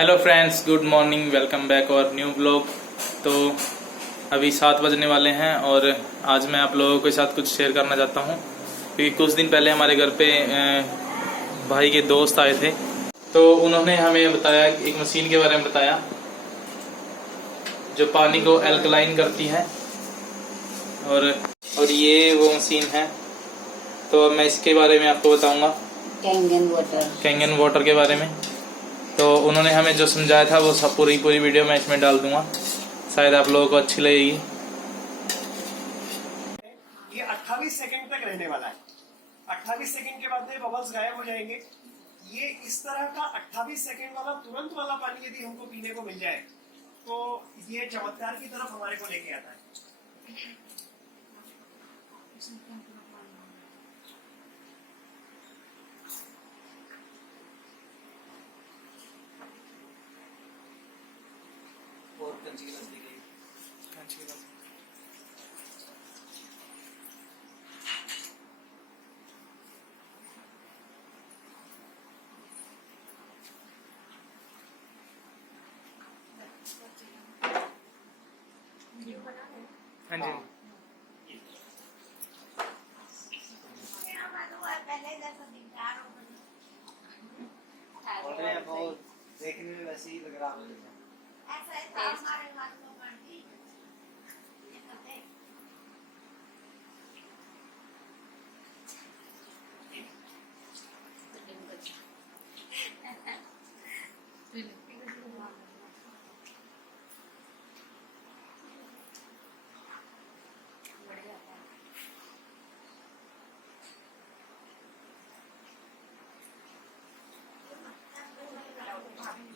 Hello friends, good morning, welcome back और new blog. तो अभी 7 बजने वाले हैं और आज मैं आप लोगों के साथ कुछ शेयर करना चाहता हूं क्योंकि कुछ दिन पहले हमारे घर पे भाई के दोस्त आए थे। तो उन्होंने हमें बताया, एक मशीन के बारे में बताया जो पानी को एल्कलाइन करती है और ये वो मशीन है। तो अब मैं इसके बारे में आपको बताऊंगा, कैंगन वाटर के बारे में। तो उन्होंने हमें जो समझाया था वो सब पूरी वीडियो मैं इसमें डाल दूंगा, शायद आप लोगों को अच्छी लगेगी। ये 28 सेकंड तक रहने वाला है। 28 सेकंड के बाद में बबल्स गायब हो जाएंगे। ये इस तरह का 28 सेकंड वाला तुरंत वाला पानी यदि हमको पीने को मिल जाए तो ये चमत्कार की तरफ हमारे को लेके आता है। और कंची गिलास दी गई। कंची गिलास हाँ जी। देखने में वैसे ही लग रहा है।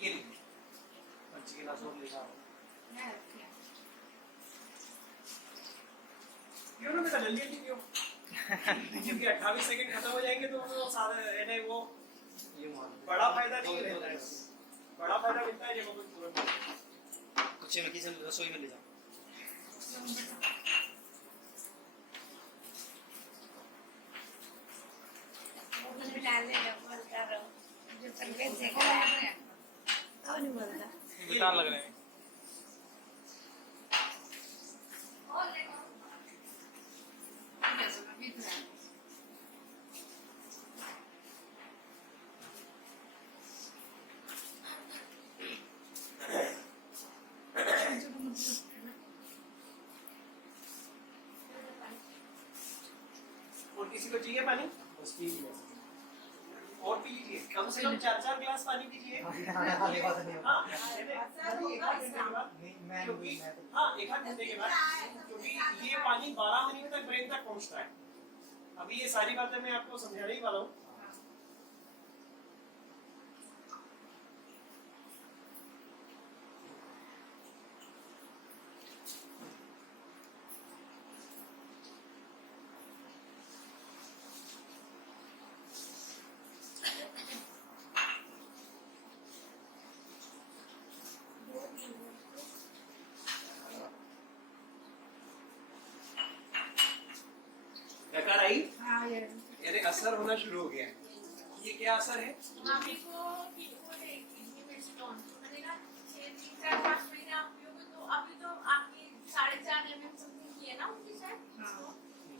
ये पंची गिलास और ले जाओ। क्यों ना बेटा जल्दी जल्दी क्यों? क्योंकि 28 सेकंड खत्म हो जाएंगे तो वो सारा है वो बड़ा फायदा नहीं रहता है। बड़ा फायदा मिलता है जब अपन तुरंत कुछ में किसी रसोई में ले जाओ। बेकार लग रहे हैं। और किसी को चाहिए पानी? बस पी लीजिए। और पी लीजिए, कम से कम 4-4 गिलास पानी पीजिए। एक आध घंटे के बाद, क्योंकि ये पानी 12 मिनट तक ब्रेन तक पहुंचता है। अभी ये सारी बातें मैं आपको समझाने ही वाला हूँ। डकार आई? यानी असर होना शुरू हो गया। ये क्या असर है?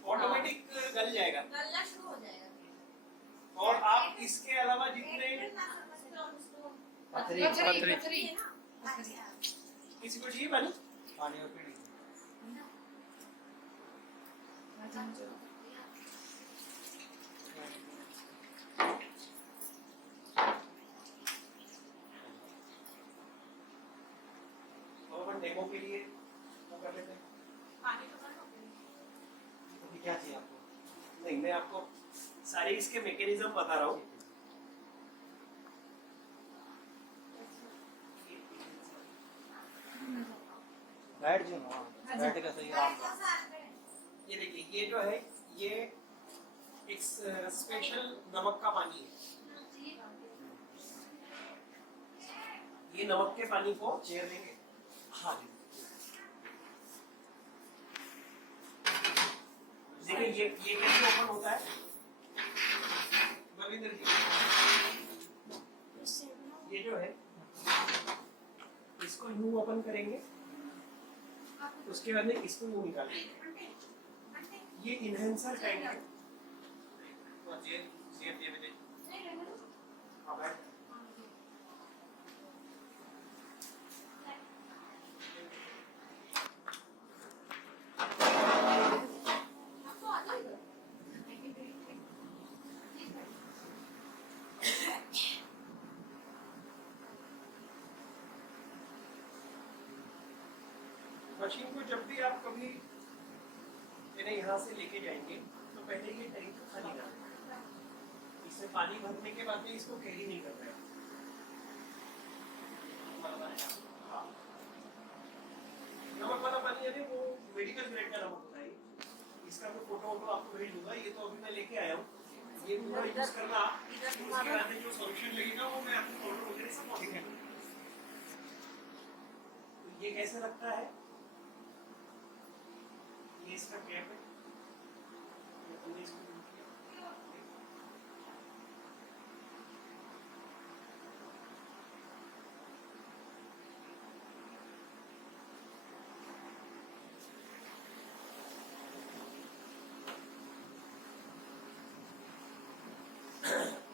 ऑटोमेटिक गल जाएगा, गलना शुरू हो जाएगा। और आप इसके अलावा जितने पथरी किसी को चाहिए पानी? पानी और पीने डेमो के लिए वो कर लेते हैं। पानी तो अभी क्या चाहिए आपको? नहीं, मैं आपको सारे इसके मैकेनिज्म बता रहा हूँ। बैठ जो ना, बैठ का सही आराम से। ये देखिए, ये जो है ये एक स्पेशल नमक का पानी है। ये नमक के पानी को चेयर देंगे। हाँ जी, देखिए ये कैसे ओपन होता है बलविंदर जी। ये जो है इसको यूं ओपन करेंगे, उसके बाद में इसको यूं निकालेंगे। ये इनहेंसर टैंक है। हाँ भाई। मशीन को जब भी आप कभी यानी यहाँ से लेके जाएंगे तो पहले ये टैंक को खाली कर दें। इससे पानी भरने के बाद में इसको कैरी नहीं कर रहे हैं। हाँ। नमक वाला पानी यानी वो मेडिकल ग्रेड का नमक होता है। इसका मैं फोटो वोटो आपको भेज दूंगा। ये तो अभी मैं लेके आया हूँ। ये पूरा यूज करना, उसके बाद में जो सॉल्यूशन लगेगा वो मैं आपको फोटो वगैरह सब पहुंचेगा। ये कैसे लगता है? ये इसका कैप है। ये हमने इसको किया।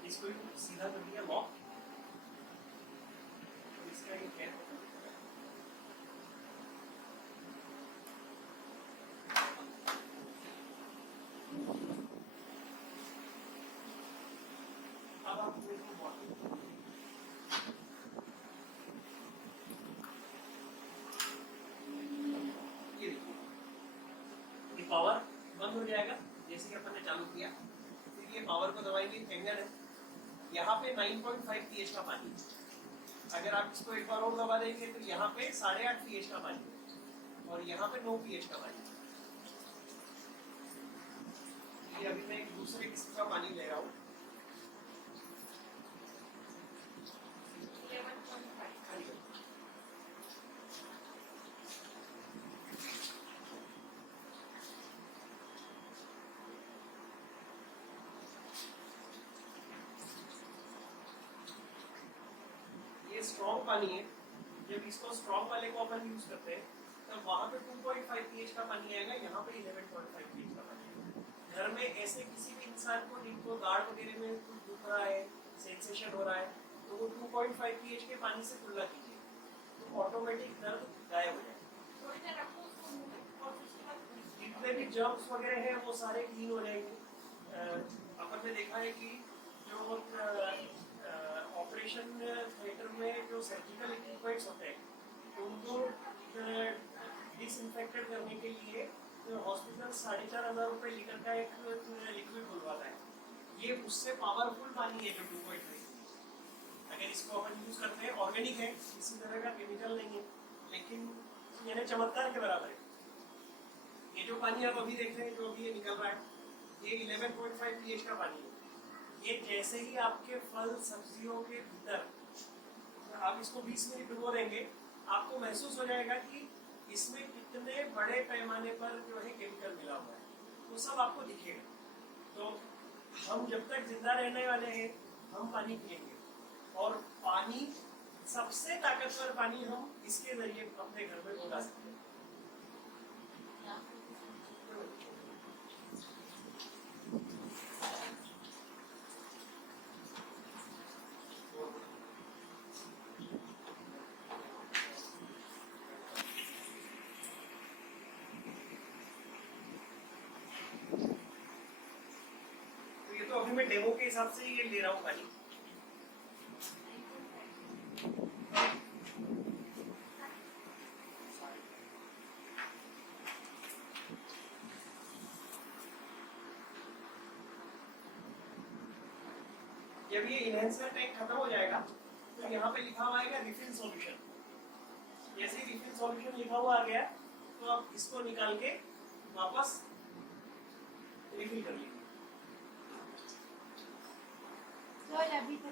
इसको सीधा कर दिया लॉक। इसका ये कैप है। अब आप इसको बॉटल ये देखिए, ये पावर बंद हो जाएगा जैसे कि अपन ने चालू किया। फिर ये पावर को दबाएंगे, एंगल है यहाँ पे 9.5 pH का पानी है। अगर आप इसको एक बार और दबा देंगे तो यहाँ पे 8.5 pH का पानी है और यहाँ पे 9 pH का पानी है। ये अभी मैं एक दूसरे किस्म का पानी ले रहा हूँ। ये स्ट्रॉन्ग पानी है। जब इसको स्ट्रॉन्ग वाले को अपन यूज करते हैं तब वहां पे 2.5 pH का पानी आएगा, यहाँ पे 11.5 pH का पानी आएगा। घर में ऐसे किसी भी इंसान को जिनको दाढ़ वगैरह में कुछ दुख रहा है, सेंसेशन हो रहा है, तो वो 2.5 pH के पानी से कुल्ला कीजिए तो ऑटोमेटिक दर्द गायब हो जाएगा। जितने भी जर्म्स वगैरह हैं वो सारे क्लीन हो जाएंगे। अपन ने देखा है कि जो ऑपरेशन थिएटर में जो सर्जिकल इक्विपमेंट्स होते हैं तो उनको डिसइंफेक्टेड करने के लिए हॉस्पिटल 4,500 रुपये लीटर का एक लिक्विड खुलवाता है। ये उससे पावरफुल पानी है जो 2.5। अगर इसको अपन यूज करते हैं, ऑर्गेनिक है, किसी तरह का केमिकल नहीं है, लेकिन यानी चमत्कार के बराबर है। ये जो पानी आप अभी देख रहे हैं, जो अभी ये निकल रहा है, ये 11.5 pH का पानी है। ये जैसे ही आपके फल सब्जियों के भीतर आप इसको 20 मिनट भिगो देंगे, आपको महसूस हो जाएगा कि इसमें कितने बड़े पैमाने पर जो है केमिकल मिला हुआ है, वो सब आपको दिखेगा। तो हम जब तक जिंदा रहने वाले हैं हम पानी पिएंगे, और पानी सबसे ताकतवर पानी हम इसके जरिए अपने घर में उगा सकते हैं। तो अभी मैं डेमो के हिसाब से ये ले रहा हूँ पानी। जब ये इनहेंसर टैंक खत्म हो जाएगा तो यहाँ पे लिखा हुआ आएगा रिफिल सॉल्यूशन। जैसे ही रिफिल सॉल्यूशन लिखा हुआ आ गया तो आप इसको निकाल के वापस रिफिल कर लीजिए। अभी तो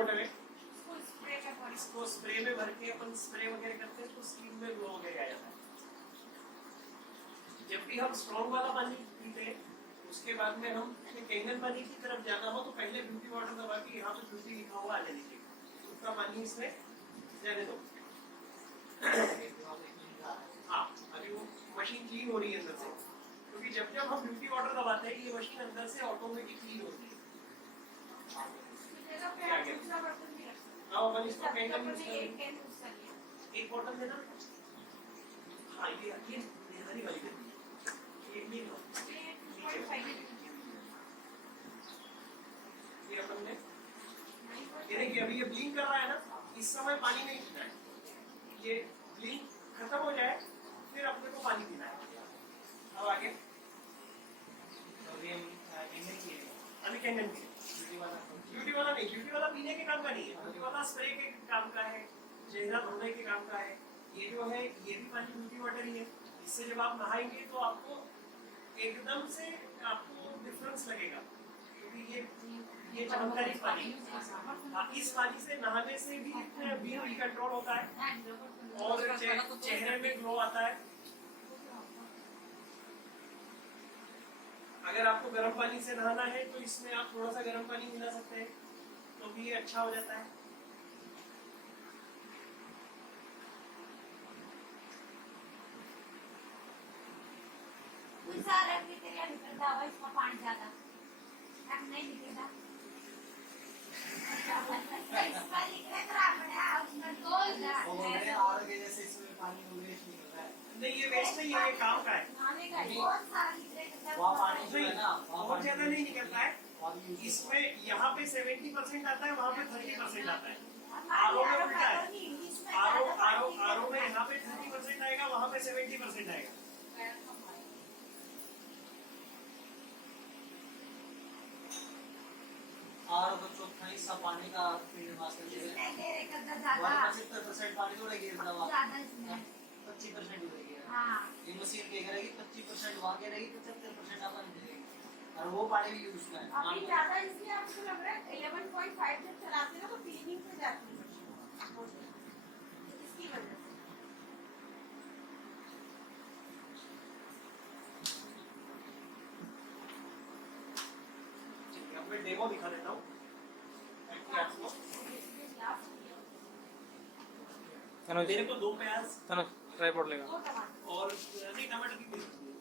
बोतल है, उसको स्प्रे का पड़ी इसको स्प्रे में भर के अपन स्प्रे वगैरह करते हैं तो स्किन में ग्लो वगैरह आ जाता है। जब भी हम स्ट्रॉन्ग वाला पानी पीते हैं उसके बाद में हम कैंगन पानी की तरफ जाना हो तो पहले ब्यूटी वाटर दबा के यहाँ पे ब्यूटी लिखा हुआ आ जाने चाहिए, उसका पानी इसमें जाने दो। हाँ, अभी वो मशीन क्लीन हो रही है अंदर से, क्योंकि जब जब हम ब्यूटी वाटर दबाते हैं ये मशीन अंदर से ऑटोमेटिक क्लीन होती है। क्या दूसरा बर्तन भी रखा अब अपन इसको कैंगन तब यूज मैंने एक करेंगे। कैन यूज कर लिया। एक बॉटल देना। हाँ ये हरी वाली दे। ये लो। ये 2.5 ये अपन ने ये देखिए अभी ये ब्लिंक कर रहा है ना, इस समय पानी नहीं पीना है, ये ब्लिंक खत्म हो जाए फिर अपने को पानी पीना है। अब आगे अभी कैंगन की ब्यूटी वाला नहीं, ब्यूटी वाला पीने के काम का नहीं है, ब्यूटी वाला स्प्रे के काम का है, चेहरा धोने के काम का है। ये जो है ये भी पानी ब्यूटी वाटर ही है, इससे जब आप नहाएंगे तो आपको एकदम से आपको डिफरेंस लगेगा, क्योंकि ये चमत्कारी पानी, इस पानी से नहाने से भी बीपी कंट्रोल होता है और चेहरे में ग्लो आता है। अगर आपको गर्म पानी से नहाना है तो इसमें आप थोड़ा सा गर्म पानी मिला सकते हैं तो भी ये अच्छा हो जाता है। सारा क्रिटेरिया निकलता हुआ इसका पानी ज्यादा अब नहीं निकलता। इसका निकले खराब है उसमें जैसे इसमें पानी वेस्ट निकलता है। नहीं ये वेस्ट नहीं है, ये काम का है। नहाने का बहुत सारा निकले वहाँ पानी जो नहीं, है ना बहुत ज्यादा नहीं निकलता है। इसमें यहाँ पे 70% आता है, वहाँ पे 30% आता है। आरओ में उल्टा है, आरओ में यहाँ पे 30% आएगा, वहाँ पे 70% आएगा। और वो चौथा हिस्सा पानी का फील्ड मास्टर जो है इसमें घेरे करता ज्यादा 75% पानी तो रहेगी दवा ज्यादा इसमें 25% ही रहेगी। हाँ ये मशीन के करेगी 25% वहाँ के रहेगी 75% अपन देगी और वो पानी भी यूज में अभी ज्यादा इसलिए आपको लग रहा है 11.5 जब चलाते हो तो क्लीनिंग से जाती है इसकी वजह से। अब मैं डेमो दिखा देता हूँ आपको। मेरे को 2 प्याज ट्राइपॉड लेगा दो टमाटर और नहीं टमाटर की दे दीजिए,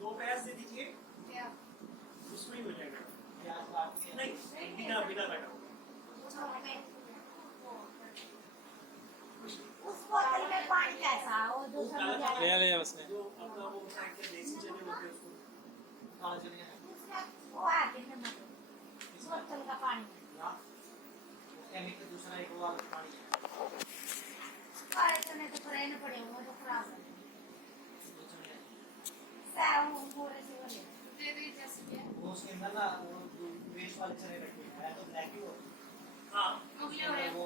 2 प्याज दे दीजिए, क्या उसमें ही हो जाएगा। प्याज काट के नहीं बिना बिना काटा उस बोतल में पानी कैसा वो जो समझ आ ले ले बस ले। जो अपना वो साइड के देसी चने होते हैं उसको काला चले उसका वो आगे नमक बोतल का पानी केमिकल दूसरा एक वाला पानी है काले चने तो फ्राई न पड़े वो तो खराब है वो चले साव पूरे से वाले दे दे जैसे वो उसके अंदर ना वो जो वेस्ट वाले चने रखे हैं तो ब्लैक ही हो हाँ उगले हुए वो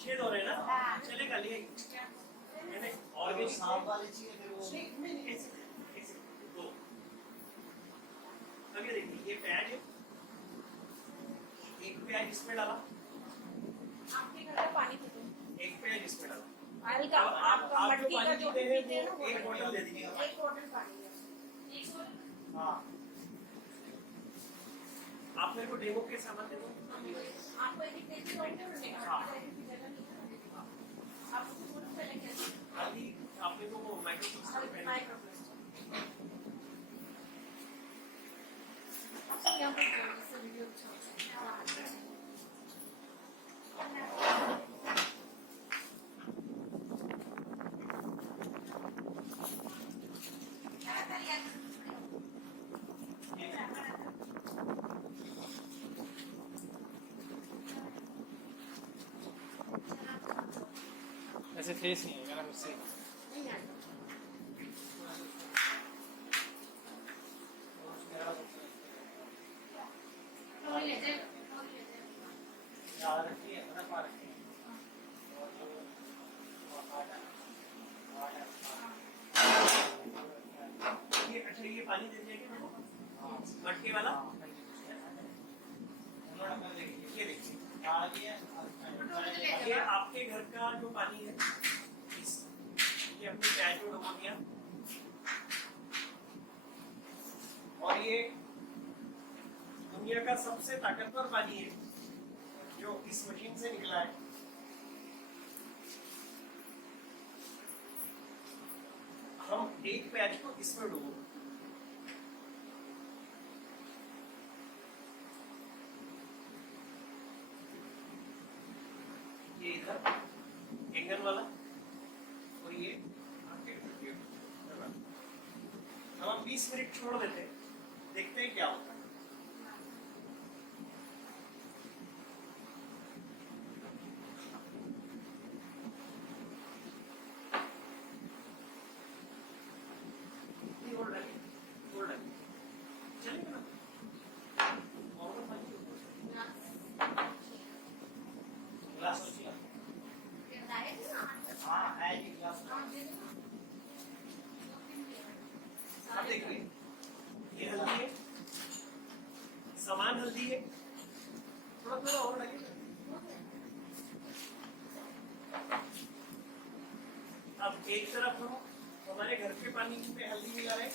छेद हो रहे हैं ना, हाँ। चलेगा लिए मैंने और वो ऑर्गेनिक सांप वाली चाहिए फिर वो नहीं ऐसे 2 अब ये देखिए ये प्याज है, एक प्याज इसमें डाला, आपके घर में पानी पीते एक प्याज इसमें डाला। पानी का आप आपका जो मटकी का पानी जो पीते हैं पीते हैं ना वो एक बोतल दे दीजिएगा। एक बोतल पानी है एक बोतल हाँ आप मेरे को डेमो के सामान दे दो। आपको एक टेस्ट पॉइंट हाँ। आप उसको पूरा पहले कैसे अभी आप मेरे को वो माइक्रोफोन पहले यहाँ पर जैसे वीडियो अच्छा ऐसे फेस नहीं है ना उससे। ज्यादा रखी है ना पा रखी है और जो ये अच्छा ये पानी दे दीजिएगा मेरे को मटके वाला। ये देखिए ये आपके घर का जो पानी है ये अपने टैंक में डुबो दिया और ये दुनिया का सबसे ताकतवर पानी है जो इस मशीन से निकला है। हम एक पैच को इसमें डुबो ये इधर एंगल वाला और ये हम 20 मिनट छोड़ देते हैं, देखते हैं क्या होता है। चलेगा ना और ग्लास हाँ है ये ग्लास। अब देखिए ये हल्दी है, समान हल्दी है, थोड़ा थोड़ा और लगेगा। अब एक तरफ हम हमारे घर के पानी में हल्दी मिला रहे हैं,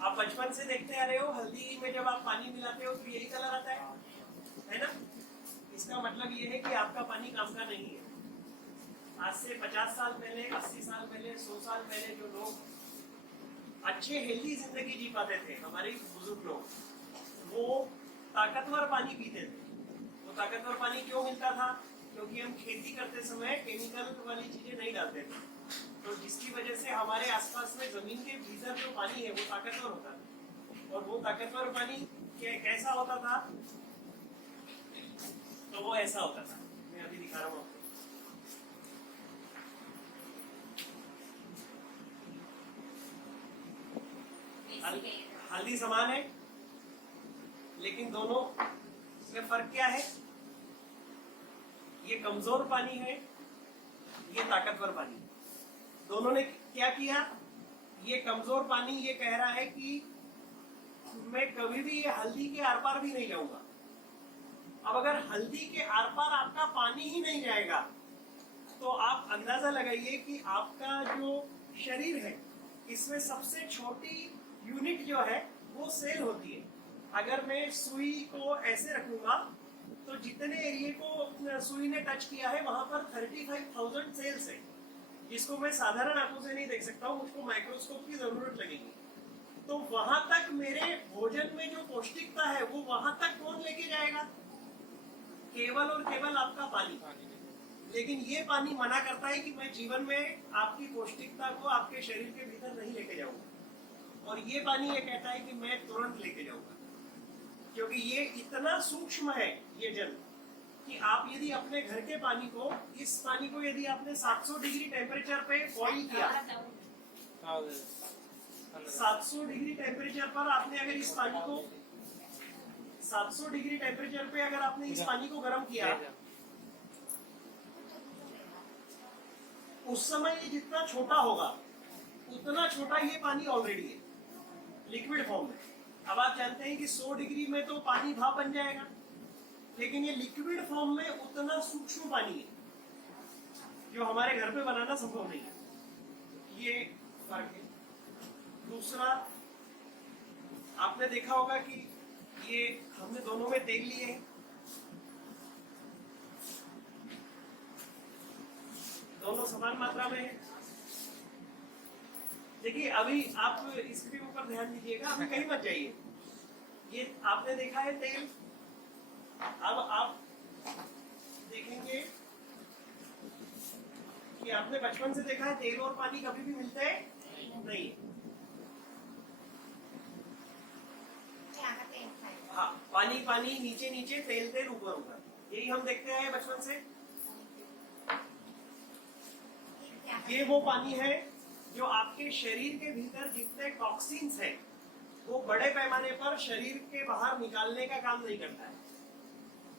आप बचपन से देखते आ रहे हो हल्दी में जब आप पानी मिलाते हो तो यही कलर आता है ना? इसका मतलब ये है कि आपका पानी काम का नहीं है। आज से 50 साल पहले, 80 साल पहले, 100 साल पहले जो लोग अच्छे हेल्दी जिंदगी जी पाते थे, हमारे बुजुर्ग लोग, वो ताकतवर पानी पीते थे। वो ताकतवर पानी क्यों मिलता था? क्योंकि हम खेती करते समय केमिकल वाली चीजें नहीं डालते थे, तो जिसकी वजह से हमारे आसपास में जमीन के भीतर जो पानी है वो ताकतवर होता था। और वो ताकतवर पानी कैसा होता था? तो वो ऐसा होता था, मैं अभी दिखा रहा हूँ आपको। हल्दी समान है, लेकिन दोनों में फर्क क्या है? ये कमजोर पानी है, ये ताकतवर पानी। दोनों ने क्या किया? ये कमजोर पानी ये कह रहा है कि मैं कभी भी ये हल्दी के आर पार भी नहीं जाऊंगा। अब अगर हल्दी के आर पार आपका पानी ही नहीं जाएगा तो आप अंदाजा लगाइए कि आपका जो शरीर है इसमें सबसे छोटी यूनिट जो है वो सेल होती है। अगर मैं सुई को ऐसे रखूंगा तो जितने एरिया को सुई ने टच किया है वहां पर 35,000 सेल्स है, जिसको मैं साधारण आंखों से नहीं देख सकता हूँ, मुझको माइक्रोस्कोप की जरूरत लगेगी। तो वहां तक मेरे भोजन में जो पौष्टिकता है वो वहां तक कौन लेके जाएगा? केवल और केवल आपका पानी। लेकिन ये पानी मना करता है कि मैं जीवन में आपकी पौष्टिकता को आपके शरीर के भीतर नहीं लेके जाऊंगा। और ये पानी ये कहता है कि मैं तुरंत लेके जाऊंगा, क्योंकि ये इतना सूक्ष्म है ये जल कि आप यदि अपने घर के पानी को, इस पानी को यदि आपने 700 डिग्री टेम्परेचर पे बॉईल किया, 700 डिग्री टेम्परेचर पर आपने अगर इस पानी को 700 डिग्री टेम्परेचर पे अगर आपने इस पानी को गर्म किया, उस समय ये जितना छोटा होगा उतना छोटा ये पानी ऑलरेडी है लिक्विड फॉर्म में। अब आप जानते हैं कि 100 डिग्री में तो पानी भाप बन जाएगा, लेकिन ये लिक्विड फॉर्म में उतना सूक्ष्म पानी है जो हमारे घर पे बनाना संभव नहीं है। ये फर्क है। दूसरा, आपने देखा होगा कि ये हमने दोनों में तेल लिए हैं, दोनों समान मात्रा में है। देखिए अभी आप इसके ऊपर ध्यान दीजिएगा, अभी कहीं मत जाइए। ये आपने देखा है तेल, अब आप देखेंगे कि आपने बचपन से देखा है तेल और पानी कभी भी मिलते हैं नहीं। हाँ, पानी पानी नीचे नीचे, तेल तेल ऊपर ऊपर, यही हम देखते हैं बचपन से। ये वो पानी है जो आपके शरीर के भीतर जितने टॉक्सिन्स हैं वो बड़े पैमाने पर शरीर के बाहर निकालने का काम नहीं करता है।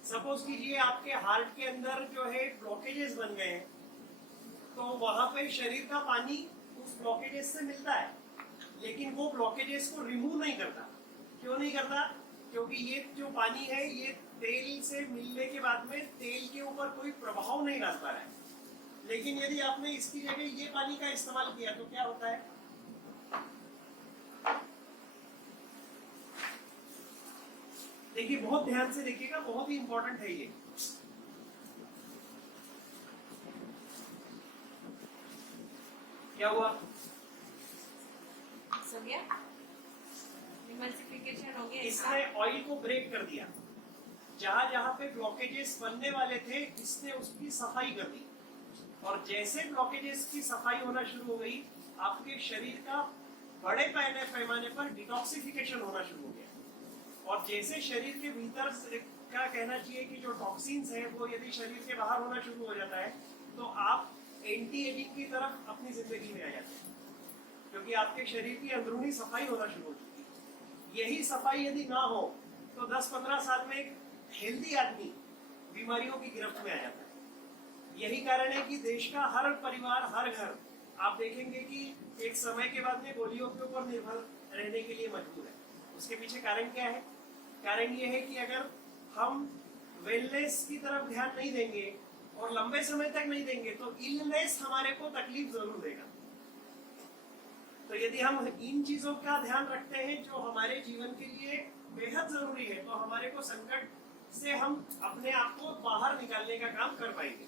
सपोज कीजिए आपके हार्ट के अंदर जो है ब्लॉकेजेस बन गए हैं, तो वहां पे शरीर का पानी उस ब्लॉकेजेस से मिलता है, लेकिन वो ब्लॉकेजेस को रिमूव नहीं करता। क्यों नहीं करता? क्योंकि ये जो पानी है ये तेल से मिलने के बाद में तेल के ऊपर कोई प्रभाव नहीं डालता है। लेकिन यदि आपने इसकी जगह ये पानी का इस्तेमाल किया तो क्या होता है? देखिए, बहुत ध्यान से देखिएगा, बहुत ही इंपॉर्टेंट है ये। क्या हुआ? हो गया, इमल्सिफिकेशन हो गया। इसने ऑयल को ब्रेक कर दिया। जहां जहां पे ब्लॉकेजेस बनने वाले थे इसने उसकी सफाई कर दी, और जैसे ब्लॉकेजेस की सफाई होना शुरू हो गई आपके शरीर का बड़े पैमाने पर डिटॉक्सिफिकेशन होना शुरू हो गया। और जैसे शरीर के भीतर का कहना चाहिए कि जो टॉक्सिन्स है वो यदि शरीर के बाहर होना शुरू हो जाता है तो आप एंटी एजिंग की तरफ अपनी जिंदगी में आ जाते हैं, क्योंकि आपके शरीर की अंदरूनी सफाई होना शुरू हो चुकी है। यही सफाई यदि ना हो तो 10-15 साल में एक हेल्दी आदमी बीमारियों की गिरफ्त में आ जाता है। यही कारण है कि देश का हर परिवार, हर घर, आप देखेंगे कि एक समय के बाद में गोलियों के ऊपर निर्भर रहने के लिए मजबूर है। उसके पीछे कारण क्या है? कारण ये है कि अगर हम वेलनेस की तरफ ध्यान नहीं देंगे और लंबे समय तक नहीं देंगे तो इलनेस हमारे को तकलीफ जरूर देगा। तो यदि हम इन चीजों का ध्यान रखते हैं जो हमारे जीवन के लिए बेहद जरूरी है, तो हमारे को संकट से हम अपने आप को बाहर निकालने का काम कर पाएंगे।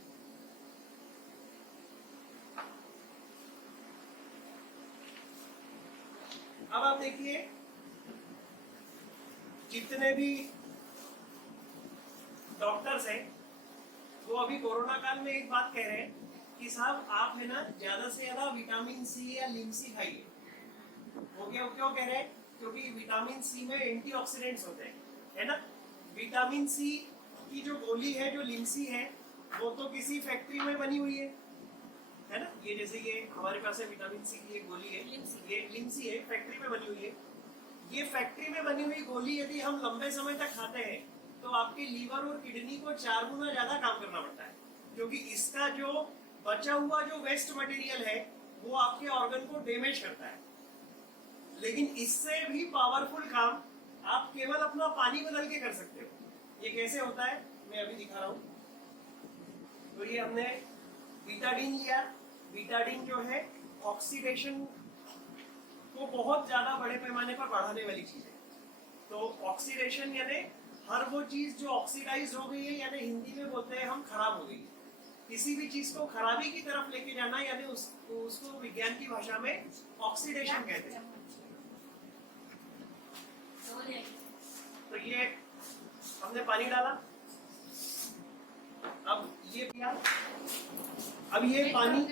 अब आप देखिए, जितने भी डॉक्टर्स हैं वो अभी कोरोना काल में एक बात कह रहे हैं कि साहब आप है ना ज्यादा से ज्यादा विटामिन सी या लिमसी खाइए। वो क्यों कह रहे हैं? क्योंकि विटामिन सी में एंटीऑक्सीडेंट्स होते हैं, है ना। विटामिन सी की जो गोली है, जो लिमसी है, वो तो किसी फैक्ट्री में बनी हुई है ना। ये जैसे ये हमारे पास है विटामिन सी की एक गोली है, ये लिमसी है, फैक्ट्री में बनी हुई है। ये फैक्ट्री में बनी हुई गोली यदि हम लंबे समय तक खाते हैं तो आपके लीवर और किडनी को 4 गुना ज्यादा काम करना पड़ता है, क्योंकि इसका जो बचा हुआ जो वेस्ट मटेरियल है वो आपके ऑर्गन को डैमेज करता है। लेकिन इससे भी पावरफुल काम आप केवल अपना पानी बदल के कर सकते हो। ये कैसे होता है मैं अभी दिखा रहा हूं। तो ये हमने बीटाडीन लिया। बीटाडीन जो है ऑक्सीडेशन को बहुत ज्यादा बड़े पैमाने पर बढ़ाने वाली चीज है। तो ऑक्सीडेशन यानी हर वो चीज जो ऑक्सीडाइज हो गई है, यानी हिंदी में बोलते हैं हम खराब हो गई है। किसी भी चीज को खराबी की तरफ लेके जाना, यानी उसको विज्ञान की भाषा में ऑक्सीडेशन कहते हैं। तो ये हमने पानी डाला, अब ये पिया, अब ये पानी,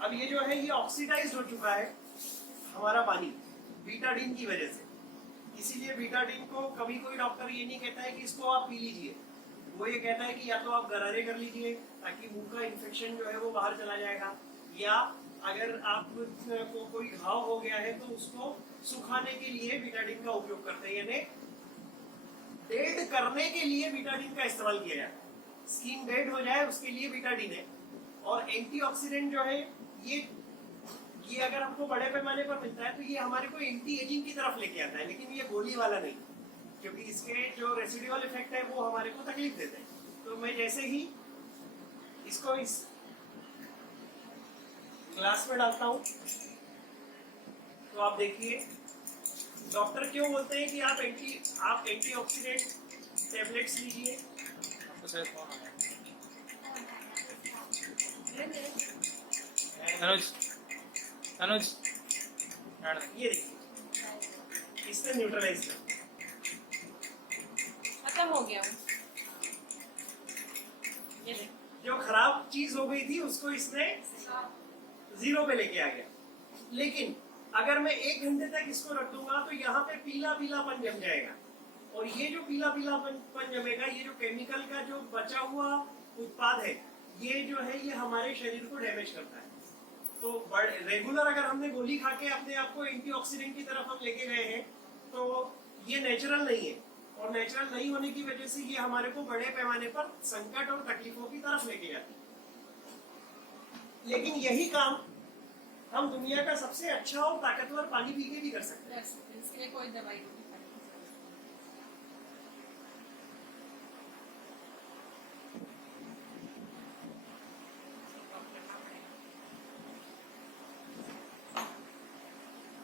अब ये जो है ये ऑक्सीडाइज हो चुका है हमारा पानी बीटाडीन की वजह से। इसीलिए बीटाडीन को कभी कोई डॉक्टर ये नहीं कहता है कि इसको आप पी लीजिए, वो ये कहता है कि या तो आप गरारे कर लीजिए ताकि मुंह का इन्फेक्शन जो है वो बाहर चला जाएगा, या अगर आपको कोई घाव हो गया है तो उसको सुखाने के लिए बीटाडीन का उपयोग करते हैं, यानी डेड करने के लिए बीटाडीन का इस्तेमाल किया जाता है। स्किन डेड हो जाए उसके लिए बीटाडीन है। और एंटीऑक्सीडेंट जो है ये अगर हमको बड़े पैमाने पर मिलता है तो ये हमारे को एंटी एजिंग की तरफ लेके आता है, लेकिन ये गोली वाला नहीं, क्योंकि इसके जो रेसिडुअल इफेक्ट है वो हमारे को तकलीफ देते हैं। तो मैं जैसे ही इसको इस ग्लास में डालता हूं तो आप देखिए, डॉक्टर क्यों बोलते हैं कि आप एंटीऑक्सीडेंट टैबलेट्स लीजिए। आपको शायद फोन आ गया। अनुज ये देखिए, इसने न्यूट्रलाइज कर, खत्म हो गया वो। ये देख, जो खराब चीज हो गई थी उसको इसने 0 पे लेके आ गया। लेकिन अगर मैं 1 घंटे तक इसको रख दूंगा तो यहाँ पे पीला पीलापन जम जाएगा, और ये जो पीला पीलापन जमेगा, ये जो केमिकल का जो बचा हुआ उत्पाद है, ये जो है ये हमारे शरीर को डैमेज करता है। तो रेगुलर अगर हमने गोली खा के अपने आप को एंटीऑक्सीडेंट की तरफ हम लेके गए हैं तो ये नेचुरल नहीं है, और नेचुरल नहीं होने की वजह से ये हमारे को बड़े पैमाने पर संकट और तकलीफों की तरफ लेके जाती है। लेकिन यही काम हम दुनिया का सबसे अच्छा और ताकतवर पानी पी के भी कर सकते हैं। रख सकते हैं, इसके लिए कोई दवाई नहीं खानी चाहिए।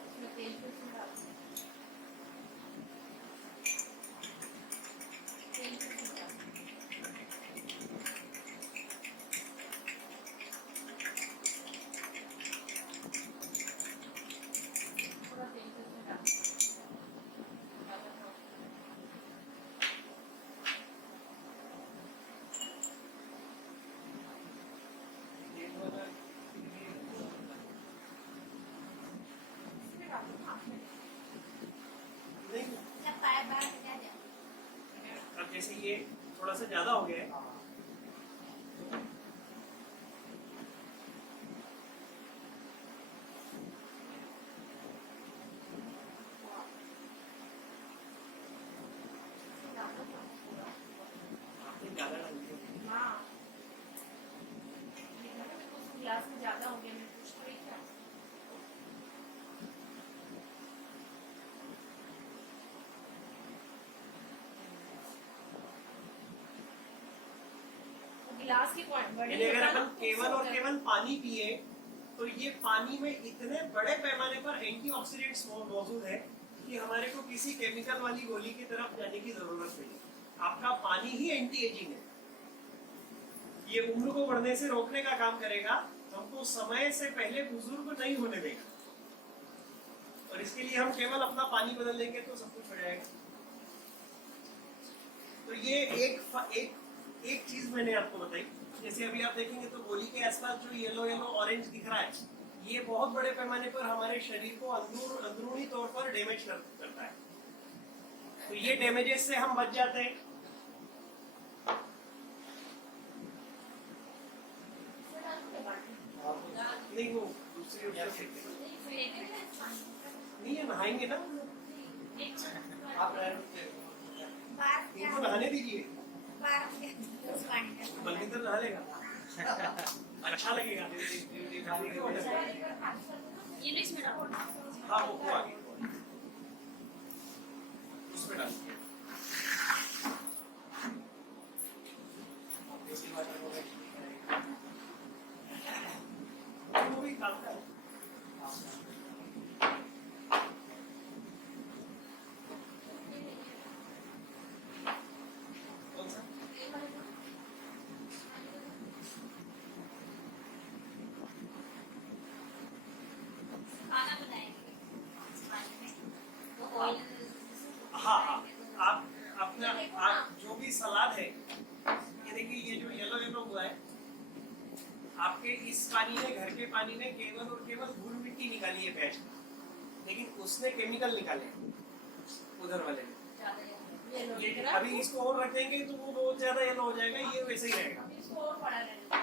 इसमें तेल भी थोड़ा तेल भी थोड़ा थोड़ा तेल भी थोड़ा इसमें डालो हाथ में नहीं, जब पैर बाहर से जा जाए अब जैसे ये थोड़ा सा ज्यादा हो गया है, आपने ज्यादा डाल दिया। हाँ उस गिलास में ज्यादा हो गया, मैं पूछ रही क्या वो गिलास की बड़ी यानी अगर अपन केवल और केवल पानी पिए तो ये पानी में इतने बड़े पैमाने पर एंटीऑक्सीडेंट्स मौजूद है कि हमारे को किसी केमिकल वाली गोली की तरफ जाने की जरूरत नहीं। आपका पानी ही एंटी एजिंग है, ये उम्र को बढ़ने से रोकने का काम करेगा, हमको समय से पहले बुजुर्ग नहीं होने देगा। और इसके लिए हम केवल अपना पानी बदल देंगे तो सब कुछ हो जाएगा। तो ये एक चीज मैंने आपको बताई। जैसे अभी आप देखेंगे तो गोली के आसपास जो येलो येलो ऑरेंज दिख रहा है, ये बहुत बड़े पैमाने पर हमारे शरीर को अंदरूनी तौर पर डैमेज करता है। तो ये डैमेजेस से हम बच जाते हैं। नहीं, वो दूसरी ऊर्जा फेंकते हैं। नहीं, ये नहाएंगे ना, आप इनको नहाने दीजिए, बलविंदर नहा लेगा, अच्छा लगेगा। ये मिक्स में डालो। हाँ, वो आगे उसमें डाल वो भी काम का है। कौन सा? खाना बनाएंगे तो ऑयल हाँ, आप अपना आप जो भी सलाद है, ये देखिए, ये जो येलो येलो हुआ है, आपके इस पानी ने, घर के पानी ने केवल और केवल धूल मिट्टी निकाली है बैच, लेकिन उसने केमिकल निकाले उधर वाले ने। येलो दिख लेकिन रहा है। अभी इसको और रख देंगे तो वो बहुत ज्यादा येलो हो जाएगा, ये वैसे ही रहेगा। इसको और बड़ा रहने दो।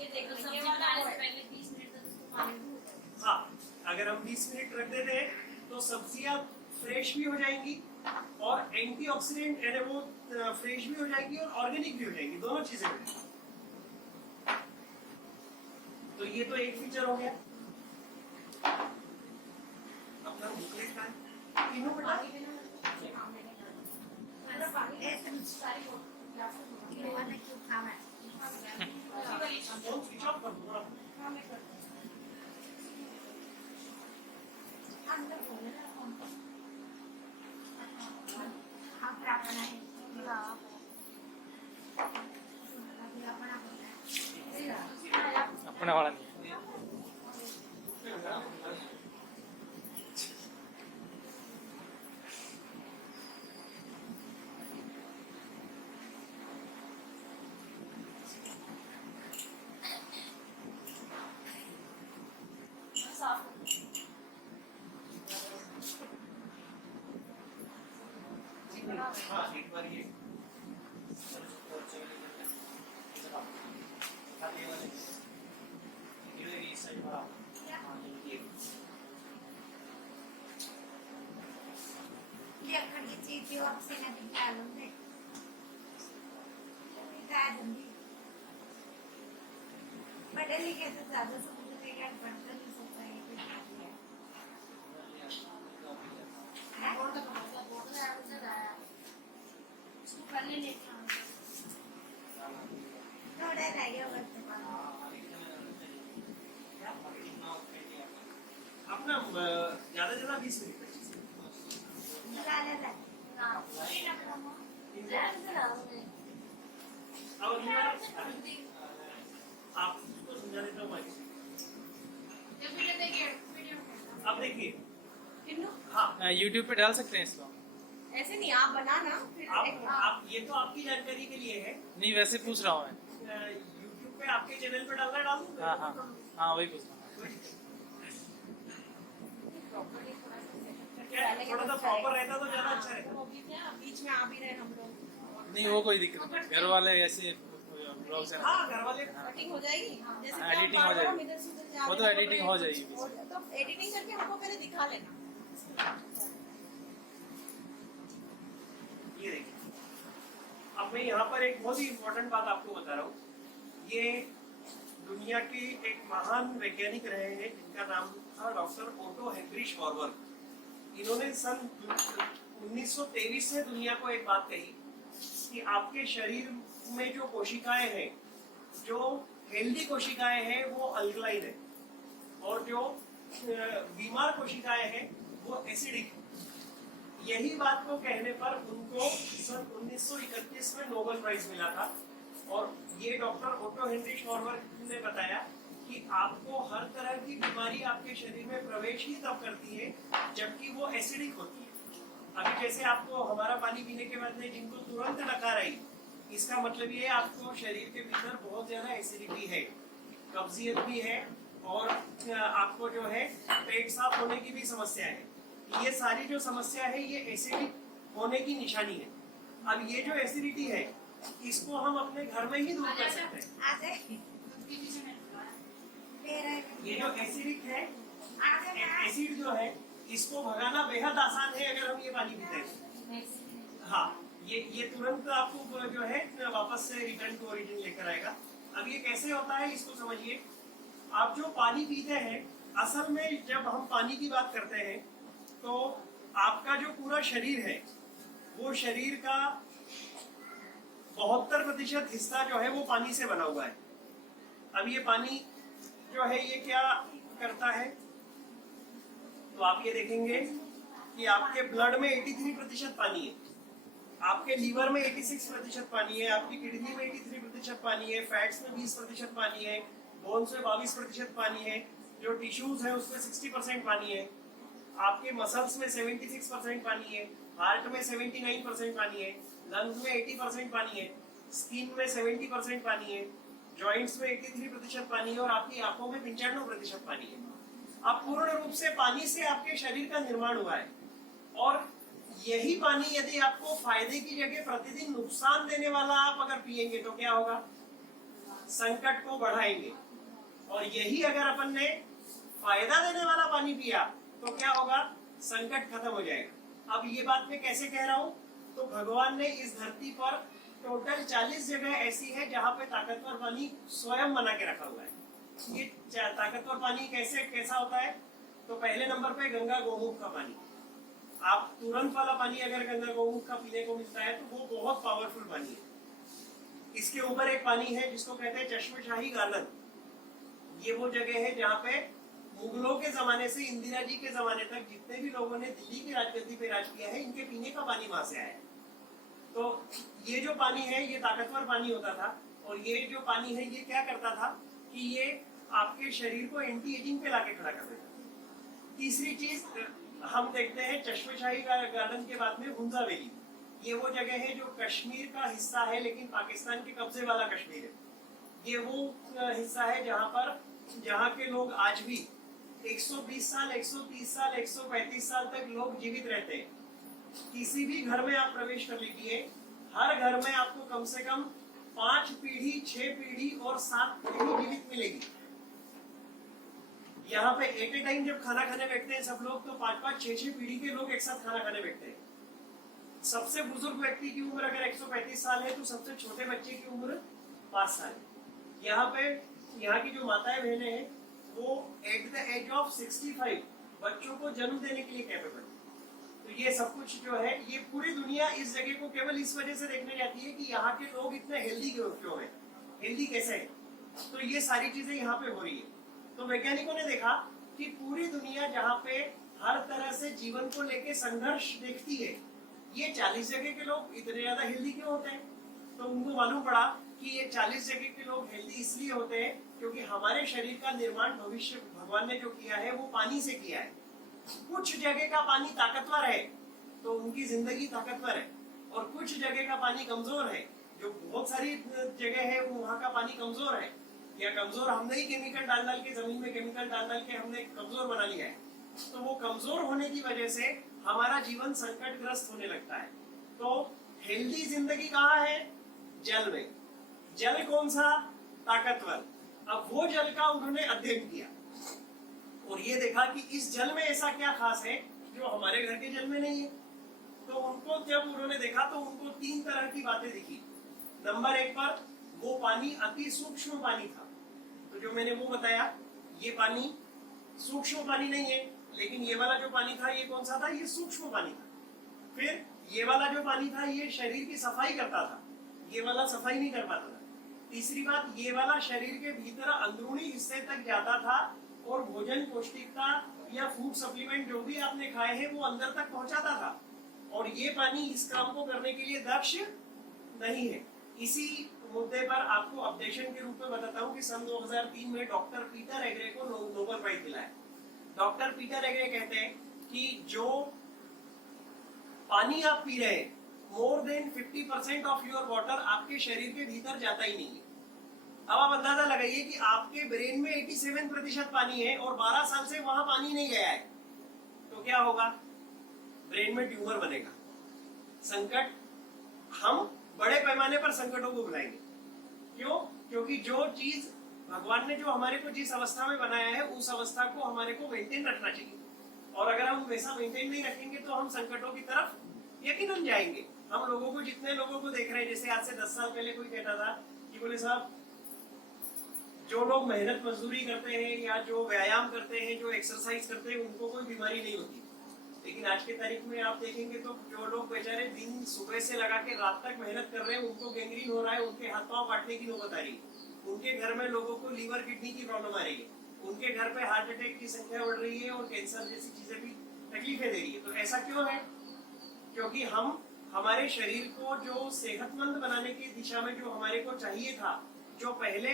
ये देखो सब्जी बनाने से पहले 20 मिनट तक इसको पानी में भूनना है। हाँ, अगर हम 20 मिनट रख देते हैं तो सब्जियां फ्रेश भी हो जाएंगी और एंटीऑक्सीडेंट यानी वो फ्रेश भी हो जाएंगी और ऑर्गेनिक भी हो जाएंगी, दोनों चीजें हो जाएंगी। तो ये तो एक फीचर हो गया। अपना बुकलेट का है, तीनों में डाल। पानी में ना ये काम लेने जाना। पूरा पानी ऐसे सारी ग्लासेस फोन स्विच ऑफ कर दो ना। हाँ मैं करती हूँ। अंदर खोले ना फोन को। हाँ फिर आप बनाए। अपने वाला नहीं। साफ हाँ, एक बार ये ये खड़ी चीज जो आपसे ना निकालूंगे निकाल दूंगी पढ़े लिखे तो ज्यादा समझने का पढ़ता नहीं सकता है थोड़ा रह गया बस अपना ज्यादा ज्यादा 20 मिनट ला ला ला और आपको समझा देता हूँ मैं। अब देखिए, हाँ यूट्यूब पे डाल सकते हैं इसको? ऐसे नहीं आप बनाना फिर आप ये तो आपकी जानकारी के लिए है। नहीं, वैसे पूछ रहा हूँ मैं। यूट्यूब पे आपके चैनल पे डालना डाल दूँ? हाँ हाँ हाँ, वही पूछ रहा हूँ। क्या थोड़ा सा प्रॉपर रहता तो ज्यादा अच्छा रहता। वो भी क्या बीच में आ भी रहे हम लोग नहीं, वो कोई दिक्कत नहीं, घर वाले ऐसे ब्लॉग से हाँ घर वाले कटिंग हो जाएगी जैसे हाँ, कि आप editing हो बार-बार हम जाएगी। इधर से उधर जा वो रहे तो हैं, editing हो जाएगी। तो एडिटिंग करके हमको पहले दिखा लेना ये देखिए, अब मैं यहाँ पर एक बहुत ही इम्पोर्टेंट बात आपको बता रहा हूँ। ये दुनिया के एक महान वैज्ञानिक रहे हैं जिनका नाम था डॉक्टर ओटो हेनरी शॉरबर्ग। इन्होंने सन 1923 में दुनिया को एक बात कही कि आपके शरीर में जो कोशिकाएं हैं, जो हेल्दी कोशिकाएं हैं वो अल्कलाइन है और जो बीमार कोशिकाएं हैं वो एसिडिक है। यही बात को कहने पर उनको सन 1931 में नोबेल प्राइज मिला था। और ये डॉक्टर ओटो हेनरी शॉरबर्ग ने बताया कि आपको हर तरह की बीमारी आपके शरीर में प्रवेश ही तब करती है जबकि वो एसिडिक होती है। अभी जैसे आपको हमारा पानी पीने के बाद में जिनको तुरंत नकार आई, इसका मतलब ये आपको शरीर के भीतर बहुत ज्यादा एसिडिटी है, कब्जियत भी है और आपको जो है पेट साफ होने की भी समस्या है। ये सारी जो समस्या है ये एसिडिक होने की निशानी है। अब ये जो एसिडिटी है इसको हम अपने घर में ही दूर कर सकते हैं। आ जाए मेरा ये जो एसिडिक है, आ जाए एसिड जो है इसको भगाना बेहद आसान है अगर हम ये पानी पीते हैं। हाँ, ये तुरंत आपको जो है वापस से रिटर्न टू ओरिजिन लेकर आएगा। अब ये कैसे होता है इसको समझिए। आप जो पानी पीते हैं, असल में जब हम पानी की बात करते हैं तो आपका जो पूरा शरीर है वो शरीर का 72% हिस्सा जो है वो पानी से बना हुआ है। अब ये पानी जो है ये क्या करता है, तो आप ये देखेंगे कि आपके ब्लड में 83% पानी है, आपके लीवर में 86% पानी है, आपकी किडनी में 83% पानी है, फैट्स में 20% पानी है, बोन्स में 22% पानी है, जो टिश्यूज है उसमें 60% पानी है, आपके मसल्स में 76% पानी है, हार्ट में 79% पानी है, लंग्स में 80% पानी है, स्किन में 70% पानी है, जॉइंट्स में 83% पानी है और आपकी आंखों में 95% पानी है। अब पूर्ण रूप से पानी से आपके शरीर का निर्माण हुआ है और यही पानी यदि आपको फायदे की जगह प्रतिदिन नुकसान देने वाला आप अगर पिएंगे तो क्या होगा, संकट को बढ़ाएंगे। और यही अगर अपन ने फायदा देने वाला पानी पिया तो क्या होगा, संकट खत्म हो जाएगा। अब ये बात मैं कैसे कह रहा हूँ, तो भगवान ने इस धरती पर टोटल 40 जगह ऐसी है जहाँ पे ताकतवर पानी स्वयं बना के रखा हुआ है। ये ताकतवर पानी कैसा होता है, तो पहले नंबर पे गंगा गोमुख का पानी। आप तुरंत वाला पानी अगर गंगा गोमुख का पीने को मिलता है तो वो बहुत पावरफुल पानी है। इसके ऊपर एक पानी है जिसको कहते हैं चश्मशाही गार्डन। ये वो जगह है जहाँ पे मुगलों के जमाने से इंदिरा जी के जमाने तक जितने भी लोगों ने दिल्ली की राजगद्दी पे राज किया है, इनके पीने का पानी वहां से आया है। तो ये जो पानी है ये ताकतवर पानी होता था और ये जो पानी है ये क्या करता था कि ये आपके शरीर को एंटी एजिंग पे लाके खड़ा कर देता। तीसरी चीज हम देखते हैं चश्मशाही गार्डन के बाद में हुंजा वैली। ये वो जगह है जो कश्मीर का हिस्सा है लेकिन पाकिस्तान के कब्जे वाला कश्मीर है। ये वो हिस्सा है जहाँ के लोग आज भी 120 साल, 130 साल, 135 साल तक लोग जीवित रहते हैं। किसी भी घर में आप प्रवेश कर लीजिए, हर घर में आपको कम से कम 5 पीढ़ी, 6 पीढ़ी और 7 पीढ़ी जीवित मिलेगी। यहाँ पे एट ए टाइम जब खाना खाने बैठते हैं सब लोग, तो 5-5, 6-6 पीढ़ी के लोग एक साथ खाना खाने बैठते हैं। सबसे बुजुर्ग व्यक्ति की उम्र अगर 135 साल है तो सबसे छोटे बच्चे की उम्र 5 साल है। यहाँ की जो माताएं बहनें हैं वो एट द एज ऑफ 65 बच्चों को जन्म देने के लिए कैपेबल है। तो तो ये सब कुछ जो है, ये पूरी दुनिया इस जगह को केवल इस वजह से देखने जाती है कि यहाँ के लोग इतने हेल्दी क्यों हैं, हेल्दी कैसे है। तो ये सारी चीजें यहाँ पे हो रही है। तो वैज्ञानिकों ने देखा कि पूरी दुनिया जहाँ पे हर तरह से जीवन को लेके संघर्ष देखती है, ये 40 जगह के लोग इतने ज्यादा हेल्दी क्यों होते हैं। तो उनको मालूम पड़ा कि ये 40 जगह के लोग हेल्दी इसलिए होते हैं क्योंकि हमारे शरीर का निर्माण भविष्य भगवान ने जो किया है वो पानी से किया है। कुछ जगह का पानी ताकतवर है तो उनकी जिंदगी ताकतवर है, और कुछ जगह का पानी कमजोर है। जो बहुत सारी जगह है वहाँ का पानी कमजोर है, या कमजोर हमने ही केमिकल डाल डाल के, जमीन में केमिकल डाल डाल के हमने कमजोर बना लिया है। तो वो कमजोर होने की वजह से हमारा जीवन संकटग्रस्त होने लगता है। तो हेल्दी जिंदगी कहाँ है? जल में। जल कौन सा? ताकतवर। अब वो जल का उन्होंने अध्ययन किया और ये देखा कि इस जल में ऐसा क्या खास है जो हमारे घर के जल में नहीं है। तो उनको जब उन्होंने देखा तो उनको 3 तरह की बातें दिखी। नंबर 1 पर वो पानी अति सूक्ष्म पानी था। तो जो मैंने वो बताया, ये पानी सूक्ष्म पानी नहीं है, लेकिन ये वाला जो पानी था ये कौन सा था? ये सूक्ष्म पानी था। फिर ये वाला जो पानी था ये शरीर की सफाई करता था, ये वाला सफाई नहीं कर पाता था। तीसरी बात, ये वाला शरीर के भीतर अंदरूनी हिस्से तक जाता था और भोजन, पौष्टिकता या फूड सप्लीमेंट जो भी आपने खाए हैं वो अंदर तक पहुंचाता था। और ये पानी इस काम को करने के लिए दक्ष नहीं है। इसी मुद्दे पर आपको अपडेशन के रूप में बताता हूँ कि सन 2003 में डॉक्टर पीटर एग्रे को नोबेल प्राइज मिला है। डॉक्टर पीटर एग्रे कहते हैं कि जो पानी आप पी रहे हैं, more than 50% of your water आपके शरीर के भीतर जाता ही नहीं है। अब आप अंदाजा लगाइए कि आपके ब्रेन में 87% पानी है और 12 साल से वहां पानी नहीं गया है, तो क्या होगा? ब्रेन में ट्यूमर बनेगा। संकट, हम बड़े पैमाने पर संकटों को बुलाएंगे। क्यों? क्योंकि जो चीज भगवान ने जो हमारे को जिस अवस्था में बनाया है उस अवस्था को हमारे को मेंटेन रखना चाहिए, और अगर हम वैसा मेंटेन नहीं रखेंगे तो हम संकटों की तरफ यकीनन जाएंगे। हम लोगों को, जितने लोगों को देख रहे हैं, जैसे आज से 10 साल पहले कोई कहता था कि बोले साहब जो लोग मेहनत मजदूरी करते हैं या जो व्यायाम करते हैं, जो एक्सरसाइज करते हैं, उनको कोई बीमारी नहीं होती। लेकिन आज की तारीख में आप देखेंगे तो जो लोग बेचारे दिन सुबह से लगा के रात तक मेहनत कर रहे हैं उनको गैंग्रीन हो रहा है, उनके हाथ पांव काटने की नौबत आ रही है। उनके घर में लोगों को लीवर किडनी की प्रॉब्लम आ रही है, उनके घर पे हार्ट अटैक की संख्या बढ़ रही है और कैंसर जैसी चीजें भी तकलीफें दे रही है। तो ऐसा क्यों है? क्योंकि हम हमारे शरीर को जो सेहतमंद बनाने की दिशा में जो हमारे को चाहिए था, जो पहले